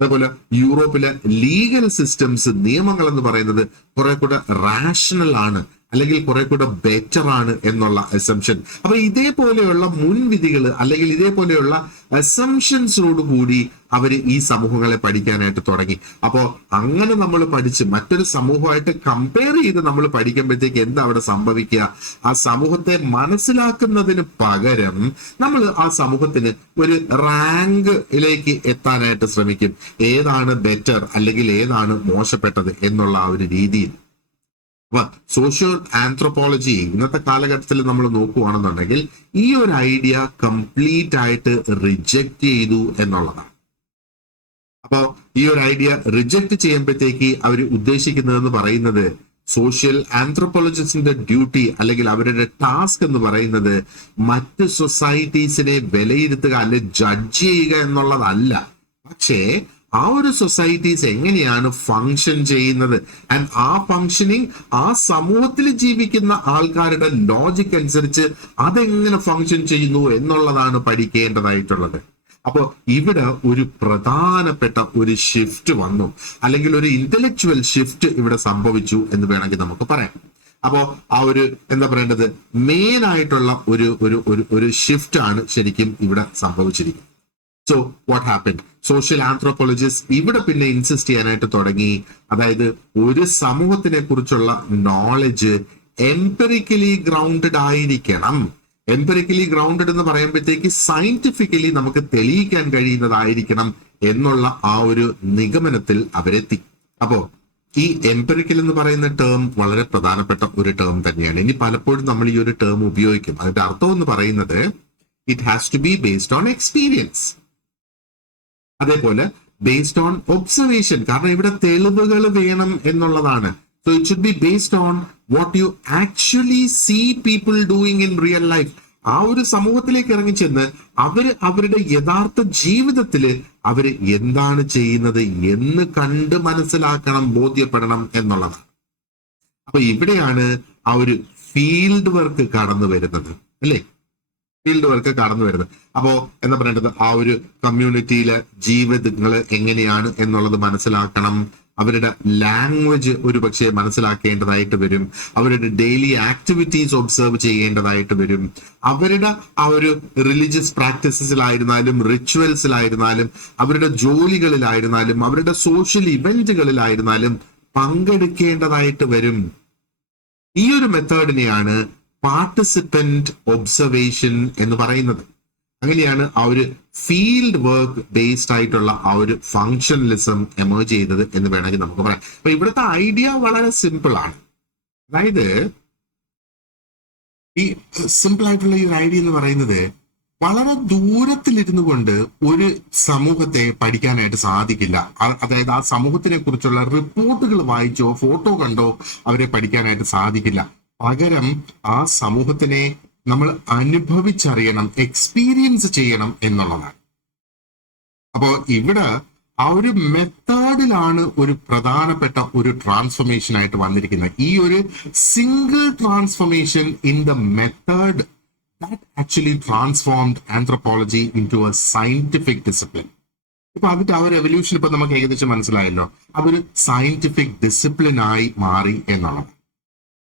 അതേപോലെ യൂറോപ്പിലെ ലീഗൽ സിസ്റ്റംസ്, നിയമങ്ങൾ എന്ന് പറയുന്നത് കുറെ കൂടെ റാഷണൽ ആണ്, അല്ലെങ്കിൽ കുറെ കൂടെ ബെറ്റർ ആണ് എന്നുള്ള അസംഷൻ. അപ്പൊ ഇതേപോലെയുള്ള മുൻവിധികൾ അല്ലെങ്കിൽ ഇതേപോലെയുള്ള അസംഷൻസോട് കൂടി അവര് ഈ സമൂഹങ്ങളെ പഠിക്കാനായിട്ട് തുടങ്ങി. അപ്പോ അങ്ങനെ നമ്മൾ പഠിച്ച് മറ്റൊരു സമൂഹമായിട്ട് കമ്പയർ ചെയ്ത് നമ്മൾ പഠിക്കുമ്പോഴത്തേക്ക് എന്താ അവിടെ സംഭവിക്കുക, ആ സമൂഹത്തെ മനസ്സിലാക്കുന്നതിന് പകരം നമ്മൾ ആ സമൂഹത്തിന് ഒരു റാങ്കിലേക്ക് എത്താനായിട്ട് ശ്രമിക്കും, ഏതാണ് ബെറ്റർ അല്ലെങ്കിൽ ഏതാണ് മോശപ്പെട്ടത് എന്നുള്ള ആ ഒരു രീതിയിൽ. അപ്പൊ സോഷ്യോ ആന്ത്രോപോളജി ഇന്നത്തെ കാലഘട്ടത്തിൽ നമ്മൾ നോക്കുകയാണെന്നുണ്ടെങ്കിൽ ഈ ഒരു ഐഡിയ കംപ്ലീറ്റ് ആയിട്ട് റിജക്റ്റ് ചെയ്തു എന്നുള്ളതാണ്. അപ്പോ ഈ ഒരു ഐഡിയ റിജക്റ്റ് ചെയ്യുമ്പോഴത്തേക്ക് അവർ ഉദ്ദേശിക്കുന്നതെന്ന് പറയുന്നത്, സോഷ്യൽ ആന്ത്രോപോളജിസ്റ്റിന്റെ ഡ്യൂട്ടി അല്ലെങ്കിൽ അവരുടെ ടാസ്ക് എന്ന് പറയുന്നത് മറ്റ് സൊസൈറ്റീസിനെ വിലയിരുത്തുക അല്ലെ ജഡ്ജ് ചെയ്യുക എന്നുള്ളതല്ല, പക്ഷേ ആ ഒരു സൊസൈറ്റീസ് എങ്ങനെയാണ് ഫങ്ഷൻ ചെയ്യുന്നത്, ആൻഡ് ആ ഫങ്ഷനിങ് ആ സമൂഹത്തിൽ ജീവിക്കുന്ന ആൾക്കാരുടെ ലോജിക് അനുസരിച്ച് അതെങ്ങനെ ഫങ്ഷൻ ചെയ്യുന്നു എന്നുള്ളതാണ് പഠിക്കേണ്ടതായിട്ടുള്ളത്. അപ്പോ ഇവിടെ ഒരു പ്രധാനപ്പെട്ട ഒരു ഷിഫ്റ്റ് വന്നു, അല്ലെങ്കിൽ ഒരു ഇന്റലക്ച്വൽ ഷിഫ്റ്റ് ഇവിടെ സംഭവിച്ചു എന്ന് വേണമെങ്കിൽ നമുക്ക് പറയാം. അപ്പോ ആ ഒരു എന്താ പറയേണ്ടത് മെയിൻ ആയിട്ടുള്ള ഒരു ഷിഫ്റ്റ് ആണ് ശരിക്കും ഇവിടെ സംഭവിച്ചിരിക്കുന്നത്. So what happen, social anthropologist ഇവിടെ പിന്നെ ഇൻസിസ്റ്റ് ചെയ്യാനായിട്ട് തുടങ്ങി, അതായത് ഒരു സമൂഹത്തിനെ കുറിച്ചുള്ള നോളജ് എംപെറിക്കലി ഗ്രൗണ്ടഡ് ആയിരിക്കണം. എംപെറിക്കലി ഗ്രൗണ്ടഡ് എന്ന് പറയുമ്പോഴത്തേക്ക് സയന്റിഫിക്കലി നമുക്ക് തെളിയിക്കാൻ കഴിയുന്നതായിരിക്കണം എന്നുള്ള ആ ഒരു നിഗമനത്തിൽ അവരെത്തി. അപ്പോ ഈ എംപെറിക്കൽ എന്ന് പറയുന്ന ടേം വളരെ പ്രധാനപ്പെട്ട ഒരു ടേം തന്നെയാണ്. ഇനി പലപ്പോഴും നമ്മൾ ഈ ഒരു ടേം ഉപയോഗിക്കും. അതിന്റെ അർത്ഥം എന്ന് പറയുന്നത് it has to be based on experience, അതേപോലെ ബേസ്ഡ് ഓൺ ഒബ്സർവേഷൻ. കാരണം ഇവിടെ തെളിവുകൾ വേണം എന്നുള്ളതാണ്. So it should be based on what you actually see people doing in real life. ആ ഒരു സമൂഹത്തിലേക്ക് ഇറങ്ങിച്ചെന്ന് അവരുടെ യഥാർത്ഥ ജീവിതത്തില് അവര് എന്താണ് ചെയ്യുന്നത് എന്ന് കണ്ട് മനസ്സിലാക്കണം, ബോധ്യപ്പെടണം എന്നുള്ളതാണ്. അപ്പൊ ഇവിടെയാണ് ആ ഒരു ഫീൽഡ് വർക്ക് കടന്നു വരുന്നത്, അല്ലേ? ഫീൽഡ് വർക്ക് കടന്നു വരുന്നത്. അപ്പോ എന്താ പറയേണ്ടത്, ആ ഒരു കമ്മ്യൂണിറ്റിയിലെ ജീവിതങ്ങൾ എങ്ങനെയാണ് എന്നുള്ളത് മനസ്സിലാക്കണം. അവരുടെ ലാംഗ്വേജ് ഒരു പക്ഷേ മനസ്സിലാക്കേണ്ടതായിട്ട് വരും. അവരുടെ ഡെയിലി ആക്ടിവിറ്റീസ് ഒബ്സർവ് ചെയ്യേണ്ടതായിട്ട് വരും. അവരുടെ ആ ഒരു റിലീജിയസ് പ്രാക്ടീസസിലായിരുന്നാലും റിച്വൽസിലായിരുന്നാലും അവരുടെ ജോലികളിലായിരുന്നാലും അവരുടെ സോഷ്യൽ ഇവന്റുകളിലായിരുന്നാലും പങ്കെടുക്കേണ്ടതായിട്ട് വരും. ഈ ഒരു മെത്തേഡിനെയാണ് പാർട്ടിസിപ്പന്റ് ഒബ്സർവേഷൻ എന്ന് പറയുന്നത്. അങ്ങനെയാണ് ആ ഒരു ഫീൽഡ് വർക്ക് ബേസ്ഡ് ആയിട്ടുള്ള ആ ഒരു ഫങ്ഷണലിസം എമേർജ് ചെയ്തത് എന്ന് വേണമെങ്കിൽ നമുക്ക് പറയാം. അപ്പൊ ഇവിടുത്തെ ഐഡിയ വളരെ സിമ്പിൾ ആണ്. അതായത് ഈ സിമ്പിൾ ആയിട്ടുള്ള ഈ ഐഡിയ എന്ന് പറയുന്നത് വളരെ ദൂരത്തിലിരുന്നു കൊണ്ട് ഒരു സമൂഹത്തെ പഠിക്കാനായിട്ട് സാധിക്കില്ല. അതായത് ആ സമൂഹത്തിനെ കുറിച്ചുള്ള റിപ്പോർട്ടുകൾ വായിച്ചോ ഫോട്ടോ കണ്ടോ അവരെ പഠിക്കാനായിട്ട് സാധിക്കില്ല. പകരം ആ സമൂഹത്തിനെ നമ്മൾ അനുഭവിച്ചറിയണം, എക്സ്പീരിയൻസ് ചെയ്യണം എന്നുള്ളതാണ്. അപ്പോ ഇവിടെ ആ ഒരു മെത്തേഡിലാണ് ഒരു പ്രധാനപ്പെട്ട ഒരു ട്രാൻസ്ഫോർമേഷൻ ആയിട്ട് വന്നിരിക്കുന്നത്. ഈ ഒരു single transformation in the method that actually transformed anthropology into a scientific discipline. ഇപ്പൊ അതിന്റെ ആ ഒരു എവല്യൂഷൻ ഇപ്പൊ നമുക്ക് ഏകദേശം മനസ്സിലായല്ലോ. അതൊരു സയന്റിഫിക് ഡിസിപ്ലിൻ ആയി മാറി എന്നുള്ളത്.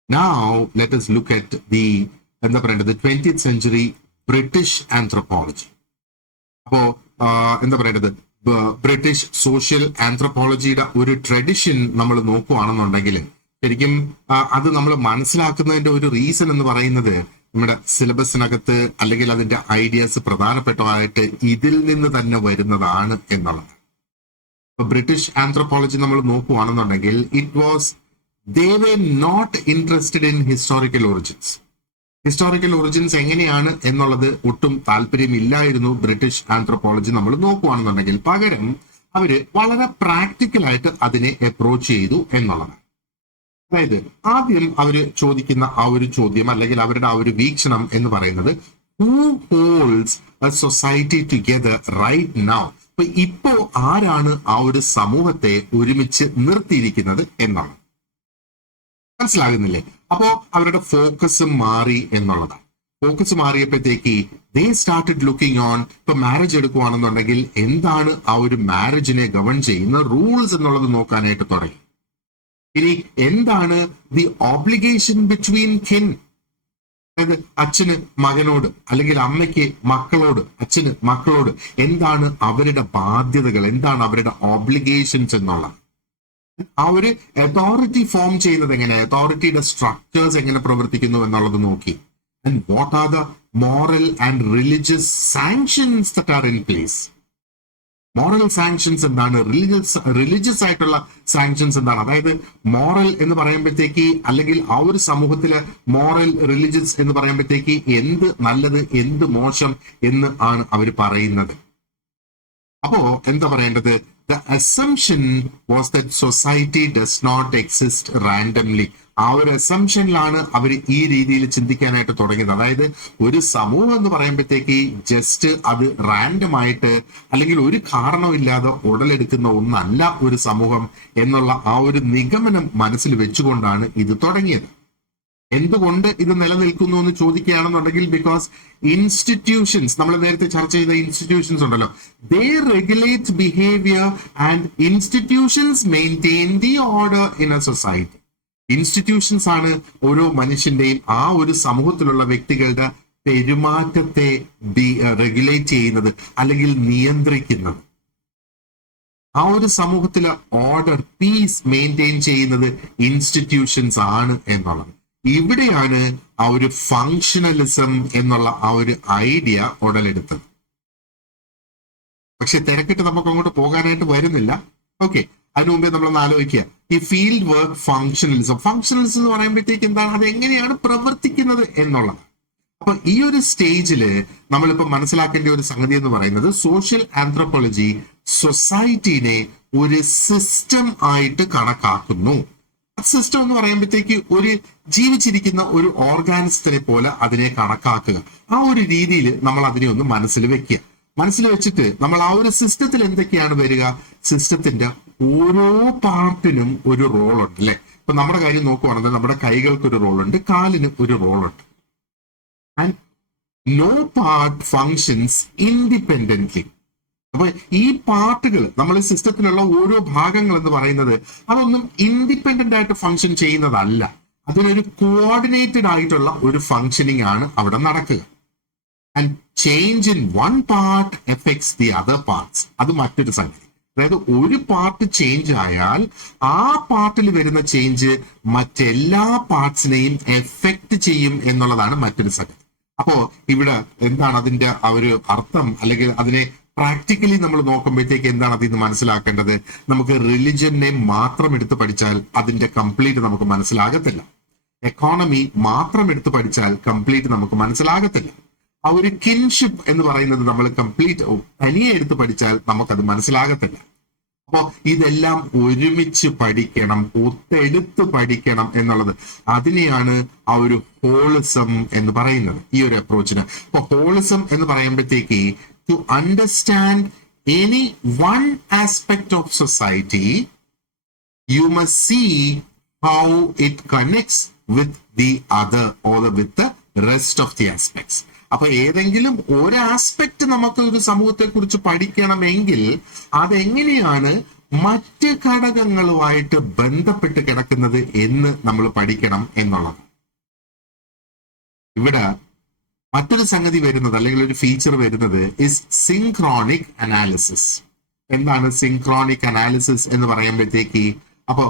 Now let us look at the എന്താ പറയേണ്ടത് 20th century ബ്രിട്ടീഷ് ആന്ത്രപ്പോളജി. അപ്പോ എന്താ പറയേണ്ടത്, ബ്രിട്ടീഷ് സോഷ്യൽ ആന്ത്രപ്പോളജിയുടെ ഒരു ട്രഡിഷൻ നമ്മൾ നോക്കുകയാണെന്നുണ്ടെങ്കിൽ ശരിക്കും അത് നമ്മൾ മനസ്സിലാക്കുന്നതിന്റെ ഒരു റീസൺ എന്ന് പറയുന്നത് നമ്മുടെ സിലബസിനകത്ത് അല്ലെങ്കിൽ അതിന്റെ ഐഡിയാസ് പ്രധാനപ്പെട്ടതായിട്ട് ഇതിൽ നിന്ന് തന്നെ വരുന്നതാണ് എന്നുള്ളത്. ഇപ്പൊ ബ്രിട്ടീഷ് ആന്ത്രപ്പോളജി നമ്മൾ നോക്കുകയാണെന്നുണ്ടെങ്കിൽ they were not interested in historical origins. Historical origins എങ്ങനെയാണ് എന്നുള്ളത് ഒട്ടും താല്പര്യമില്ലായിരുന്നു ബ്രിട്ടീഷ് ആന്ത്രപ്പോളജി നമ്മൾ നോക്കുകയാണെന്നുണ്ടെങ്കിൽ. പകരം അവര് വളരെ പ്രാക്ടിക്കലായിട്ട് അതിനെ അപ്രോച്ച് ചെയ്തു എന്നുള്ളതാണ്. അതായത് ആദ്യം അവര് ചോദിക്കുന്ന ആ ഒരു ചോദ്യം അല്ലെങ്കിൽ അവരുടെ ആ ഒരു വീക്ഷണം എന്ന് പറയുന്നത് who holds a society together right now. ഇപ്പോ ആരാണ് ആ ഒരു സമൂഹത്തെ ഒരുമിച്ച് നിർത്തിയിരിക്കുന്നത് എന്നാണ്. മനസ്സിലാകുന്നില്ലേ? അപ്പോ അവരുടെ ഫോക്കസ് മാറി എന്നുള്ളതാണ്. ഫോക്കസ് മാറിയപ്പോഴത്തേക്ക് ദേ സ്റ്റാർട്ടഡ് ലുക്കിംഗ് ഓൺ. ഇപ്പൊ മാരേജ് എടുക്കുകയാണെന്നുണ്ടെങ്കിൽ എന്താണ് ആ ഒരു മാരേജിനെ ഗവൺ ചെയ്യുന്ന റൂൾസ് എന്നുള്ളത് നോക്കാനായിട്ട് തുടങ്ങി. ഇനി എന്താണ് ദി ഓബ്ലിഗേഷൻ ബിറ്റ്വീൻ കിൻ, അതായത് അച്ഛന് മകനോട് അല്ലെങ്കിൽ അമ്മയ്ക്ക് മക്കളോട്, അച്ഛന് മക്കളോട് എന്താണ് അവരുടെ ബാധ്യതകൾ, എന്താണ് അവരുടെ ഓബ്ലിഗേഷൻസ് എന്നുള്ള ആ ഒരു അതോറിറ്റി ഫോം ചെയ്യുന്നത് എങ്ങനെ, അതോറിറ്റിയുടെ സ്ട്രക്ചേഴ്സ് എങ്ങനെ പ്രവർത്തിക്കുന്നു എന്നുള്ളത് നോക്കി. And what are the moral and religious sanctions that are in place. Moral sanctions എന്താണ്, റിലീജിയസ് ആയിട്ടുള്ള സാങ്ഷൻസ് എന്താണ്. അതായത് മോറൽ എന്ന് പറയുമ്പോഴത്തേക്ക് അല്ലെങ്കിൽ ആ ഒരു സമൂഹത്തിലെ മോറൽ റിലീജിയസ് എന്ന് പറയുമ്പോഴത്തേക്ക് എന്ത് നല്ലത് എന്ത് മോശം എന്ന് ആണ് അവർ പറയുന്നത്. അപ്പോ എന്താ പറയേണ്ടത്, the assumption was that society does not exist randomly. ആ ഒരു അസംഷനിലാണ് അവർ ഈ രീതിയിൽ ചിന്തിക്കാനായിട്ട് തുടങ്ങിയത്. അതായത് ഒരു സമൂഹം എന്ന് പറയുമ്പോഴത്തേക്ക് ജസ്റ്റ് അത് റാൻഡം ആയിട്ട് അല്ലെങ്കിൽ ഒരു കാരണമില്ലാതെ ഉടലെടുക്കുന്ന ഒന്നല്ല ഒരു സമൂഹം എന്നുള്ള ആ ഒരു നിഗമനം മനസ്സിൽ വെച്ചുകൊണ്ടാണ് ഇത് തുടങ്ങിയത്. എന്തുകൊണ്ട് ഇത് നിലനിൽക്കുന്നു എന്ന് ചോദിക്കുകയാണെന്നുണ്ടെങ്കിൽ ബിക്കോസ് ഇൻസ്റ്റിറ്റ്യൂഷൻസ്, നമ്മൾ നേരത്തെ ചർച്ച ചെയ്ത ഇൻസ്റ്റിറ്റ്യൂഷൻസ് ഉണ്ടല്ലോ, they regulate behaviour and institutions maintain the order in a society. Institutions ആണ് ഓരോ മനുഷ്യന്റെയും ആ ഒരു സമൂഹത്തിലുള്ള വ്യക്തികളുടെ പെരുമാറ്റത്തെ റെഗുലേറ്റ് ചെയ്യുന്നത് അല്ലെങ്കിൽ നിയന്ത്രിക്കുന്നത്. ആ ഒരു സമൂഹത്തിലെ ഓർഡർ, പീസ് മെയിൻറ്റെയിൻ ചെയ്യുന്നത് ഇൻസ്റ്റിറ്റ്യൂഷൻസ് ആണ് എന്നുള്ളത്. ഇവിടെയാണ് ആ ഒരു ഫങ്ഷണലിസം എന്നുള്ള ആ ഒരു ഐഡിയ ഉടലെടുത്തത്. പക്ഷെ തിരക്കിട്ട് നമുക്ക് അങ്ങോട്ട് പോകാനായിട്ട് വരുന്നില്ല. ഓക്കെ, അതിനു മുമ്പേ നമ്മളൊന്ന് ആലോചിക്കുക, ഈ ഫീൽഡ് വർക്ക് ഫങ്ഷണലിസം എന്ന് പറയുമ്പോഴത്തേക്ക് എന്താണ്, അത് എങ്ങനെയാണ് പ്രവർത്തിക്കുന്നത് എന്നുള്ളത്. അപ്പൊ ഈ ഒരു സ്റ്റേജില് നമ്മളിപ്പോ മനസ്സിലാക്കേണ്ട ഒരു സംഗതി എന്ന് പറയുന്നത്, സോഷ്യൽ ആന്ത്രോപോളജി സൊസൈറ്റിനെ ഒരു സിസ്റ്റം ആയിട്ട് കണക്കാക്കുന്നു. സിസ്റ്റം എന്ന് പറയുമ്പോഴത്തേക്ക് ഒരു ജീവിച്ചിരിക്കുന്ന ഒരു ഓർഗാനിസത്തിനെ പോലെ അതിനെ കണക്കാക്കുക. ആ ഒരു രീതിയിൽ നമ്മൾ അതിനെ ഒന്ന് മനസ്സിൽ വെക്കുക. മനസ്സിൽ വെച്ചിട്ട് നമ്മൾ ആ ഒരു സിസ്റ്റത്തിൽ എന്തൊക്കെയാണ് വരിക, സിസ്റ്റത്തിന്റെ ഓരോ പാർട്ടിനും ഒരു റോൾ ഉണ്ട് അല്ലെ. ഇപ്പൊ നമ്മുടെ കാര്യം നോക്കുവാണെങ്കിൽ നമ്മുടെ കൈകൾക്ക് ഒരു റോളുണ്ട്, കാലിന് ഒരു റോളുണ്ട്. And no part functions independently. അപ്പൊ ഈ പാർട്ടുകൾ, നമ്മൾ സിസ്റ്റത്തിലുള്ള ഓരോ ഭാഗങ്ങൾ എന്ന് പറയുന്നത് അതൊന്നും ഇൻഡിപെൻഡന്റ് ആയിട്ട് ഫങ്ഷൻ ചെയ്യുന്നതല്ല. അതിനൊരു കോർഡിനേറ്റഡ് ആയിട്ടുള്ള ഒരു ഫങ്ഷനിങ് ആണ് അവിടെ നടക്കുക. And change in one part effects the other parts. അത് മറ്റൊരു സംഗതി. അതായത് ഒരു പാർട്ട് ചേഞ്ച് ആയാൽ ആ പാർട്ടിൽ വരുന്ന ചേഞ്ച് മറ്റെല്ലാ പാർട്സിനെയും എഫക്ട് ചെയ്യും എന്നുള്ളതാണ് മറ്റൊരു സംഗതി. അപ്പോ ഇവിടെ എന്താണ് അതിന്റെ ആ ഒരു അർത്ഥം, അല്ലെങ്കിൽ അതിനെ പ്രാക്ടിക്കലി നമ്മൾ നോക്കുമ്പോഴത്തേക്ക് എന്താണ് അതിൽ നിന്ന് മനസ്സിലാക്കേണ്ടത്? നമുക്ക് റിലിജനെ മാത്രം എടുത്ത് പഠിച്ചാൽ അതിന്റെ കംപ്ലീറ്റ് നമുക്ക് മനസ്സിലാകത്തില്ല. എക്കോണമി മാത്രം എടുത്ത് പഠിച്ചാൽ കംപ്ലീറ്റ് നമുക്ക് മനസ്സിലാകത്തില്ല. ആ ഒരു കിൻഷിപ്പ് എന്ന് പറയുന്നത് നമ്മൾ കംപ്ലീറ്റ് തനിയെ എടുത്ത് പഠിച്ചാൽ നമുക്കത് മനസ്സിലാകത്തില്ല. അപ്പോ ഇതെല്ലാം ഒരുമിച്ച് പഠിക്കണം, ഒത്തെടുത്ത് പഠിക്കണം എന്നുള്ളത്, അതിനെയാണ് ആ ഒരു ഹോളിസം എന്ന് പറയുന്നത്, ഈ ഒരു അപ്രോച്ചിന്. അപ്പൊ ഹോളിസം എന്ന് പറയുമ്പോഴത്തേക്ക് to understand any one aspect of society, you must see how it connects with the other or with the rest of the aspects. അപ്പൊ ഏതെങ്കിലും ഒരു ആസ്പെക്ട് നമുക്ക് ഒരു സമൂഹത്തെ കുറിച്ച് പഠിക്കണമെങ്കിൽ അതെങ്ങനെയാണ് മറ്റ് ഘടകങ്ങളുമായിട്ട് ബന്ധപ്പെട്ട് കിടക്കുന്നത് എന്ന് നമ്മൾ പഠിക്കണം എന്നുള്ളത്. ഇവിടെ മറ്റൊരു സംഗതി വരുന്നത്, അല്ലെങ്കിൽ ഒരു ഫീച്ചർ വരുന്നത് ഇസ് സിൻക്രോണിക് അനാലിസിസ്. എന്താണ് സിൻക്രോണിക് അനാലിസിസ് എന്ന് പറയുമ്പോഴത്തേക്ക്, അപ്പൊ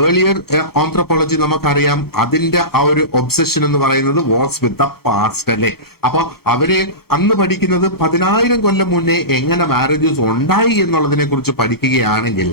ഏർലിയർ ആന്ത്രോപോളജി നമുക്കറിയാം, അതിന്റെ ആ ഒരു ഒബ്സഷൻ എന്ന് പറയുന്നത് വാസ് വിത്ത് ദ പാസ്റ്റ് അല്ലെ. അപ്പൊ അവര് അന്ന് പഠിക്കുന്നത് 10,000 കൊല്ലം മുന്നേ എങ്ങനെ മാരേജസ് ഉണ്ടായി എന്നുള്ളതിനെ കുറിച്ച് പഠിക്കുകയാണെങ്കിൽ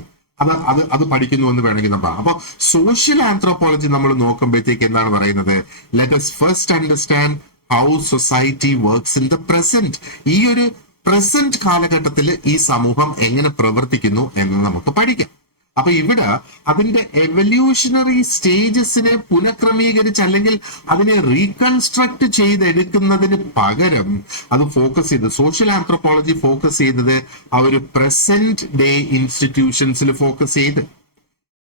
അത് പഠിക്കുന്നു എന്ന് വേണമെങ്കിൽ നമ്മൾ. അപ്പൊ സോഷ്യൽ ആന്ത്രോപോളജി നമ്മൾ നോക്കുമ്പോഴത്തേക്ക് എന്താണ് പറയുന്നത്, let us first understand how society works in the present. ഈ ഒരു പ്രസന്റ് കാലഘട്ടത്തിൽ ഈ സമൂഹം എങ്ങനെ പ്രവർത്തിക്കുന്നു എന്ന് നമുക്ക് പഠിക്കാം. അപ്പൊ ഇവിടെ അതിന്റെ എവല്യൂഷണറി സ്റ്റേജസിനെ പുനഃക്രമീകരിച്ച് അല്ലെങ്കിൽ അതിനെ റീകൺസ്ട്രക്ട് ചെയ്തെടുക്കുന്നതിന് പകരം അത് ഫോക്കസ് ചെയ്ത്, സോഷ്യൽ ആന്ത്രോപോളജി ഫോക്കസ് ചെയ്തത് ആ ഒരു പ്രസന്റ് ഡേ ഇൻസ്റ്റിറ്റ്യൂഷൻസിൽ ഫോക്കസ് ചെയ്ത്,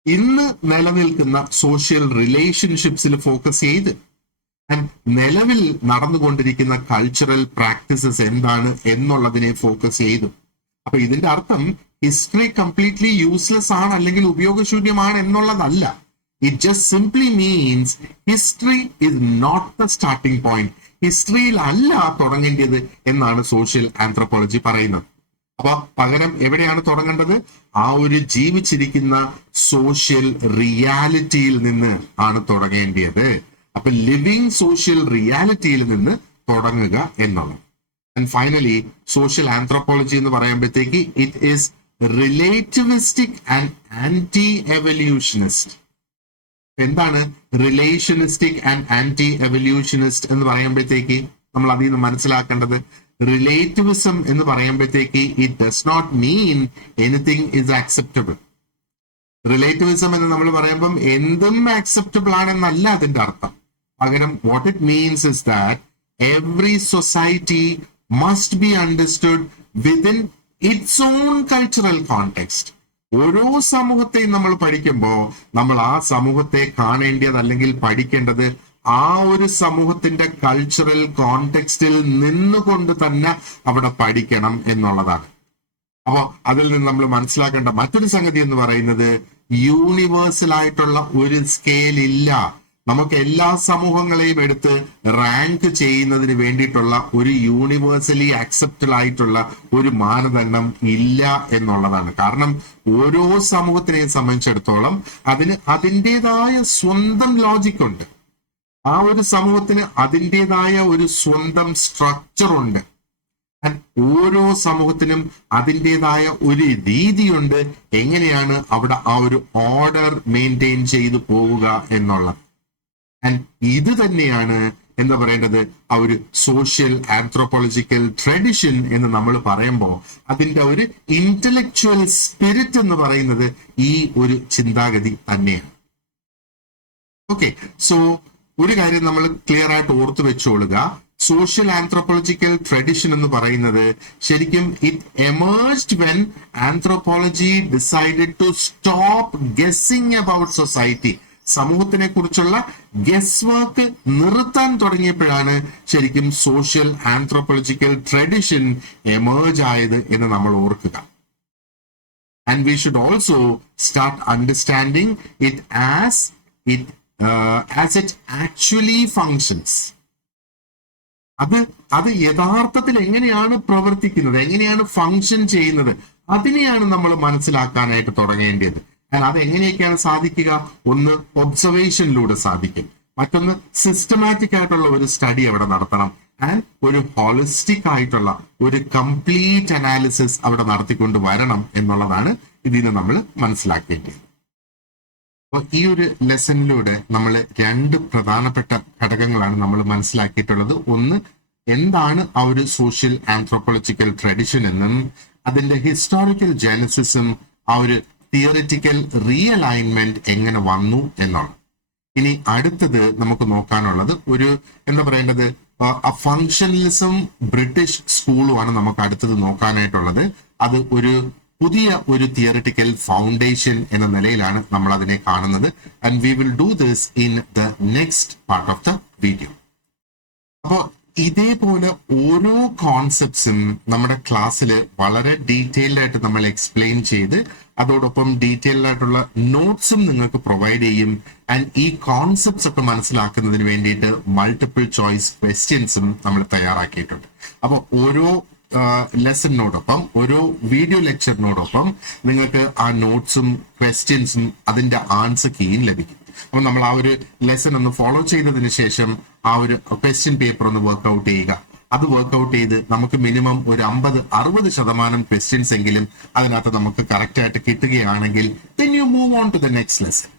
ഇന്ന് നിലനിൽക്കുന്ന സോഷ്യൽ റിലേഷൻഷിപ്സിൽ ഫോക്കസ് ചെയ്ത്, നിലവിൽ നടന്നുകൊണ്ടിരിക്കുന്ന കൾച്ചറൽ പ്രാക്ടീസസ് എന്താണ് എന്നുള്ളതിനെ ഫോക്കസ് ചെയ്തു. അപ്പൊ ഇതിന്റെ അർത്ഥം ഹിസ്റ്ററി കംപ്ലീറ്റ്ലി യൂസ്ലെസ് ആണ് അല്ലെങ്കിൽ ഉപയോഗശൂന്യമാണ് എന്നുള്ളതല്ല. It just simply means history is not the starting point. ഹിസ്റ്ററിയിൽ അല്ല തുടങ്ങേണ്ടത് എന്നാണ് സോഷ്യൽ ആന്ത്രോപോളജി പറയുന്നത്. അപ്പൊ പകരം എവിടെയാണ് തുടങ്ങേണ്ടത്? ആ ഒരു ജീവിച്ചിരിക്കുന്ന സോഷ്യൽ റിയാലിറ്റിയിൽ നിന്ന് ആണ് തുടങ്ങേണ്ടത്. അപ്പൊ ലിവിങ് സോഷ്യൽ റിയാലിറ്റിയിൽ നിന്ന് തുടങ്ങുക എന്നുള്ളത്. ആൻഡ് ഫൈനലി സോഷ്യൽ ആന്ത്രോപോളജി എന്ന് പറയുമ്പോഴത്തേക്ക് it is relativistic and anti evolutionist. എന്താണ് റിലേഷനിസ്റ്റിക് ആൻഡ് ആന്റി എവല്യൂഷനിസ്റ്റ് എന്ന് പറയുമ്പോഴത്തേക്ക് നമ്മൾ അതിൽ നിന്ന് മനസ്സിലാക്കേണ്ടത്, റിലേറ്റിവിസം എന്ന് പറയുമ്പോഴത്തേക്ക് it does not mean anything is acceptable. Relativism എന്ന് നമ്മൾ പറയുമ്പം എന്തും ആക്സെപ്റ്റബിൾ ആണെന്നല്ല അതിന്റെ അർത്ഥം. പകരം what it means is that every society must be understood within its own cultural context. ഓരോ സമൂഹത്തെയും നമ്മൾ പഠിക്കുമ്പോൾ നമ്മൾ ആ സമൂഹത്തെ കാണേണ്ടത് അല്ലെങ്കിൽ പഠിക്കേണ്ടത് ആ ഒരു സമൂഹത്തിന്റെ കൾച്ചറൽ കോണ്ടെക്സ്റ്റിൽ നിന്നുകൊണ്ട് തന്നെ അവിടെ പഠിക്കണം എന്നുള്ളതാണ്. അപ്പോ അതിൽ നിന്ന് നമ്മൾ മനസ്സിലാക്കേണ്ട മറ്റൊരു സംഗതി എന്ന് പറയുന്നത്, യൂണിവേഴ്സൽ ആയിട്ടുള്ള ഒരു സ്കെയിൽ ഇല്ല. നമുക്ക് എല്ലാ സമൂഹങ്ങളെയും എടുത്ത് റാങ്ക് ചെയ്യുന്നതിന് വേണ്ടിയിട്ടുള്ള ഒരു യൂണിവേഴ്സലി അക്സെപ്റ്റഡ് ആയിട്ടുള്ള ഒരു മാനദണ്ഡം ഇല്ല എന്നുള്ളതാണ്. കാരണം ഓരോ സമൂഹത്തിനെയും സംബന്ധിച്ചിടത്തോളം അതിന് അതിൻ്റെതായ സ്വന്തം ലോജിക് ഉണ്ട്. ആ ഒരു സമൂഹത്തിന് അതിൻ്റെതായ ഒരു സ്വന്തം സ്ട്രക്ചർ ഉണ്ട്. ഓരോ സമൂഹത്തിനും അതിൻ്റെതായ ഒരു രീതിയുണ്ട് എങ്ങനെയാണ് അവിടെ ആ ഒരു ഓർഡർ മെയിൻറ്റെയിൻ ചെയ്തു പോവുക എന്നുള്ളത്. ഇത് തന്നെയാണ് എന്താ പറയേണ്ടത്, ആ ഒരു സോഷ്യൽ ആന്ത്രോപോളജിക്കൽ ട്രഡിഷൻ എന്ന് നമ്മൾ പറയുമ്പോൾ അതിന്റെ ഒരു ഇന്റലക്ച്വൽ സ്പിരിറ്റ് എന്ന് പറയുന്നത് ഈ ഒരു ചിന്താഗതി തന്നെയാണ്. ഓക്കെ, സോ ഒരു കാര്യം നമ്മൾ ക്ലിയർ ആയിട്ട് ഓർത്തു വെച്ചോളുക, സോഷ്യൽ ആന്ത്രോപോളജിക്കൽ ട്രഡിഷൻ എന്ന് പറയുന്നത് ശരിക്കും it emerged when anthropology decided to stop guessing about society. സമൂഹത്തിനെ കുറിച്ചുള്ള ഗെസ് വർക്ക് നിർത്താൻ തുടങ്ങിയപ്പോഴാണ് ശരിക്കും സോഷ്യൽ ആന്ത്രോപോളജിക്കൽ ട്രഡിഷൻ എമേർജ് ആയത് എന്ന് നമ്മൾ ഓർക്കുക. And we should also start understanding it as it actually functions. അത് യഥാർത്ഥത്തിൽ എങ്ങനെയാണ് പ്രവർത്തിക്കുന്നത്, എങ്ങനെയാണ് ഫങ്ഷൻ ചെയ്യുന്നത്, അതിനെയാണ് നമ്മൾ മനസ്സിലാക്കാനായിട്ട് തുടങ്ങേണ്ടത്. അത് എങ്ങനെയൊക്കെയാണ് സാധിക്കുക? ഒന്ന് ഒബ്സർവേഷനിലൂടെ സാധിക്കും, മറ്റൊന്ന് സിസ്റ്റമാറ്റിക് ആയിട്ടുള്ള ഒരു സ്റ്റഡി അവിടെ നടത്തണം, ആൻഡ് ഒരു ഹോളിസ്റ്റിക് ആയിട്ടുള്ള ഒരു കംപ്ലീറ്റ് അനാലിസിസ് അവിടെ നടത്തിക്കൊണ്ട് വരണം എന്നുള്ളതാണ് ഇതിന് നമ്മൾ മനസ്സിലാക്കേണ്ടത്. അപ്പോൾ ഈ ഒരു ലെസണിലൂടെ നമ്മൾ രണ്ട് പ്രധാനപ്പെട്ട ഘടകങ്ങളാണ് നമ്മൾ മനസ്സിലാക്കിയിട്ടുള്ളത്. ഒന്ന്, എന്താണ് ആ ഒരു സോഷ്യൽ ആന്ത്രോപോളജിക്കൽ ട്രഡിഷൻ എന്നും അതിന്റെ ഹിസ്റ്റോറിക്കൽ ജെനസിസും ആ ഒരു തിയറിറ്റിക്കൽ റീഅലൈൻമെന്റ് എങ്ങനെ വന്നു എന്നാണ്. ഇനി അടുത്തത് നമുക്ക് നോക്കാനുള്ളത് ഒരു എന്താ പറയേണ്ടത്, ഫങ്ഷണലിസം ബ്രിട്ടീഷ് സ്കൂളുമാണ് നമുക്ക് അടുത്തത് നോക്കാനായിട്ടുള്ളത്. അത് ഒരു പുതിയ ഒരു തിയറിറ്റിക്കൽ ഫൗണ്ടേഷൻ എന്ന നിലയിലാണ് നമ്മൾ അതിനെ കാണുന്നത്. And we will do this in the next part of the video. അപ്പോൾ ഇതേപോലെ ഓരോ കോൺസെപ്റ്റ്സും നമ്മുടെ ക്ലാസ്സിൽ വളരെ ഡീറ്റെയിൽഡ് ആയിട്ട് നമ്മൾ എക്സ്പ്ലെയിൻ ചെയ്ത് അതോടൊപ്പം ഡീറ്റെയിൽഡ് ആയിട്ടുള്ള നോട്ട്സും നിങ്ങൾക്ക് പ്രൊവൈഡ് ചെയ്യും. ആൻഡ് ഈ കോൺസെപ്റ്റ്സ് ഒക്കെ മനസ്സിലാക്കുന്നതിന് വേണ്ടിയിട്ട് മൾട്ടിപ്പിൾ ചോയ്സ് ക്വസ്റ്റ്യൻസും നമ്മൾ തയ്യാറാക്കിയിട്ടുണ്ട്. അപ്പോൾ ഓരോ ലെസണിനോടൊപ്പം ഓരോ വീഡിയോ ലെക്ചറിനോടൊപ്പം നിങ്ങൾക്ക് ആ നോട്ട്സും ക്വസ്റ്റ്യൻസും അതിന്റെ ആൻസർ കീയും ലഭിക്കും. അപ്പൊ നമ്മൾ ആ ഒരു ലെസൺ ഒന്ന് ഫോളോ ചെയ്തതിന് ശേഷം ആ ഒരു ക്വസ്റ്റ്യൻ പേപ്പർ ഒന്ന് വർക്ക്ഔട്ട് ചെയ്യുക. അത് വർക്ക്ഔട്ട് ചെയ്ത് നമുക്ക് മിനിമം ഒരു 50-60% ക്വസ്റ്റ്യൻസ് എങ്കിലും അതിനകത്ത് നമുക്ക് കറക്റ്റ് ആയിട്ട് കിട്ടുകയാണെങ്കിൽ then you move on to the next lesson.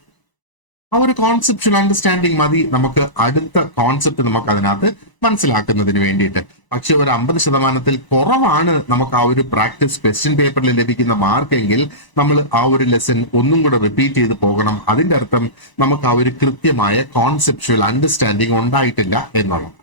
ആ ഒരു കോൺസെപ്ച്വൽ അണ്ടർസ്റ്റാൻഡിങ് മതി നമുക്ക് അടുത്ത കോൺസെപ്റ്റ് നമുക്ക് അതിനകത്ത് മനസ്സിലാക്കുന്നതിന് വേണ്ടിയിട്ട്. പക്ഷെ ഒരു 50% കുറവാണ് നമുക്ക് ആ ഒരു പ്രാക്ടീസ് ക്വസ്റ്റ്യൻ പേപ്പറിൽ ലഭിക്കുന്ന മാർക്ക് എങ്കിൽ നമ്മൾ ആ ഒരു ലെസൺ ഒന്നും കൂടെ റിപ്പീറ്റ് ചെയ്ത് പോകണം. അതിന്റെ അർത്ഥം നമുക്ക് ആ ഒരു കൃത്യമായ കോൺസെപ്ച്വൽ അണ്ടർസ്റ്റാൻഡിങ് ഉണ്ടായിട്ടില്ല എന്നുള്ളത്.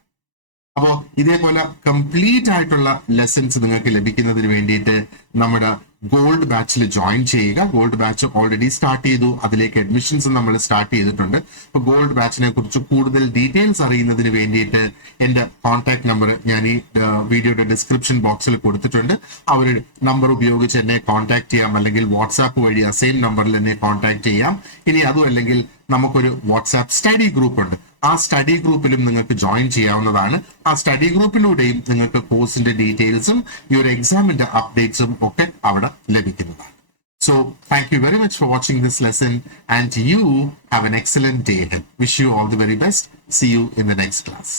അപ്പോൾ ഇതേപോലെ കംപ്ലീറ്റ് ആയിട്ടുള്ള ലെസൺസ് നിങ്ങൾക്ക് ലഭിക്കുന്നതിന് വേണ്ടിയിട്ട് നമ്മുടെ ഗോൾഡ് ബാച്ചിൽ ജോയിൻ ചെയ്യുക. ഗോൾഡ് ബാച്ച് ഓൾറെഡി സ്റ്റാർട്ട് ചെയ്തു, അതിലേക്ക് അഡ്മിഷൻസ് നമ്മൾ സ്റ്റാർട്ട് ചെയ്തിട്ടുണ്ട്. അപ്പോൾ ഗോൾഡ് ബാച്ചിനെ കുറിച്ച് കൂടുതൽ ഡീറ്റെയിൽസ് അറിയുന്നതിന് വേണ്ടിയിട്ട് എൻ്റെ കോൺടാക്ട് നമ്പർ ഞാൻ ഈ വീഡിയോയുടെ ഡിസ്ക്രിപ്ഷൻ ബോക്സിൽ കൊടുത്തിട്ടുണ്ട്. ആ ഒരു നമ്പർ ഉപയോഗിച്ച് എന്നെ കോൺടാക്ട് ചെയ്യാം, അല്ലെങ്കിൽ വാട്സാപ്പ് വഴി ആ സെയിം നമ്പറിൽ എന്നെ കോൺടാക്ട് ചെയ്യാം. ഇനി അതും അല്ലെങ്കിൽ നമുക്കൊരു വാട്സാപ്പ് സ്റ്റഡി ഗ്രൂപ്പ് ഉണ്ട്, ആ സ്റ്റഡി ഗ്രൂപ്പിലും നിങ്ങൾക്ക് ജോയിൻ ചെയ്യാവുന്നതാണ്. ആ സ്റ്റഡി ഗ്രൂപ്പിലൂടെയും നിങ്ങൾക്ക് കോഴ്സിന്റെ ഡീറ്റെയിൽസും ഈ ഒരു എക്സാമിന്റെ അപ്ഡേറ്റ്സും ഒക്കെ അവിടെ ലഭിക്കുന്നതാണ്. So thank you very much for watching this lesson and you have an excellent day ahead. Wish you all the very best. See you in the next class.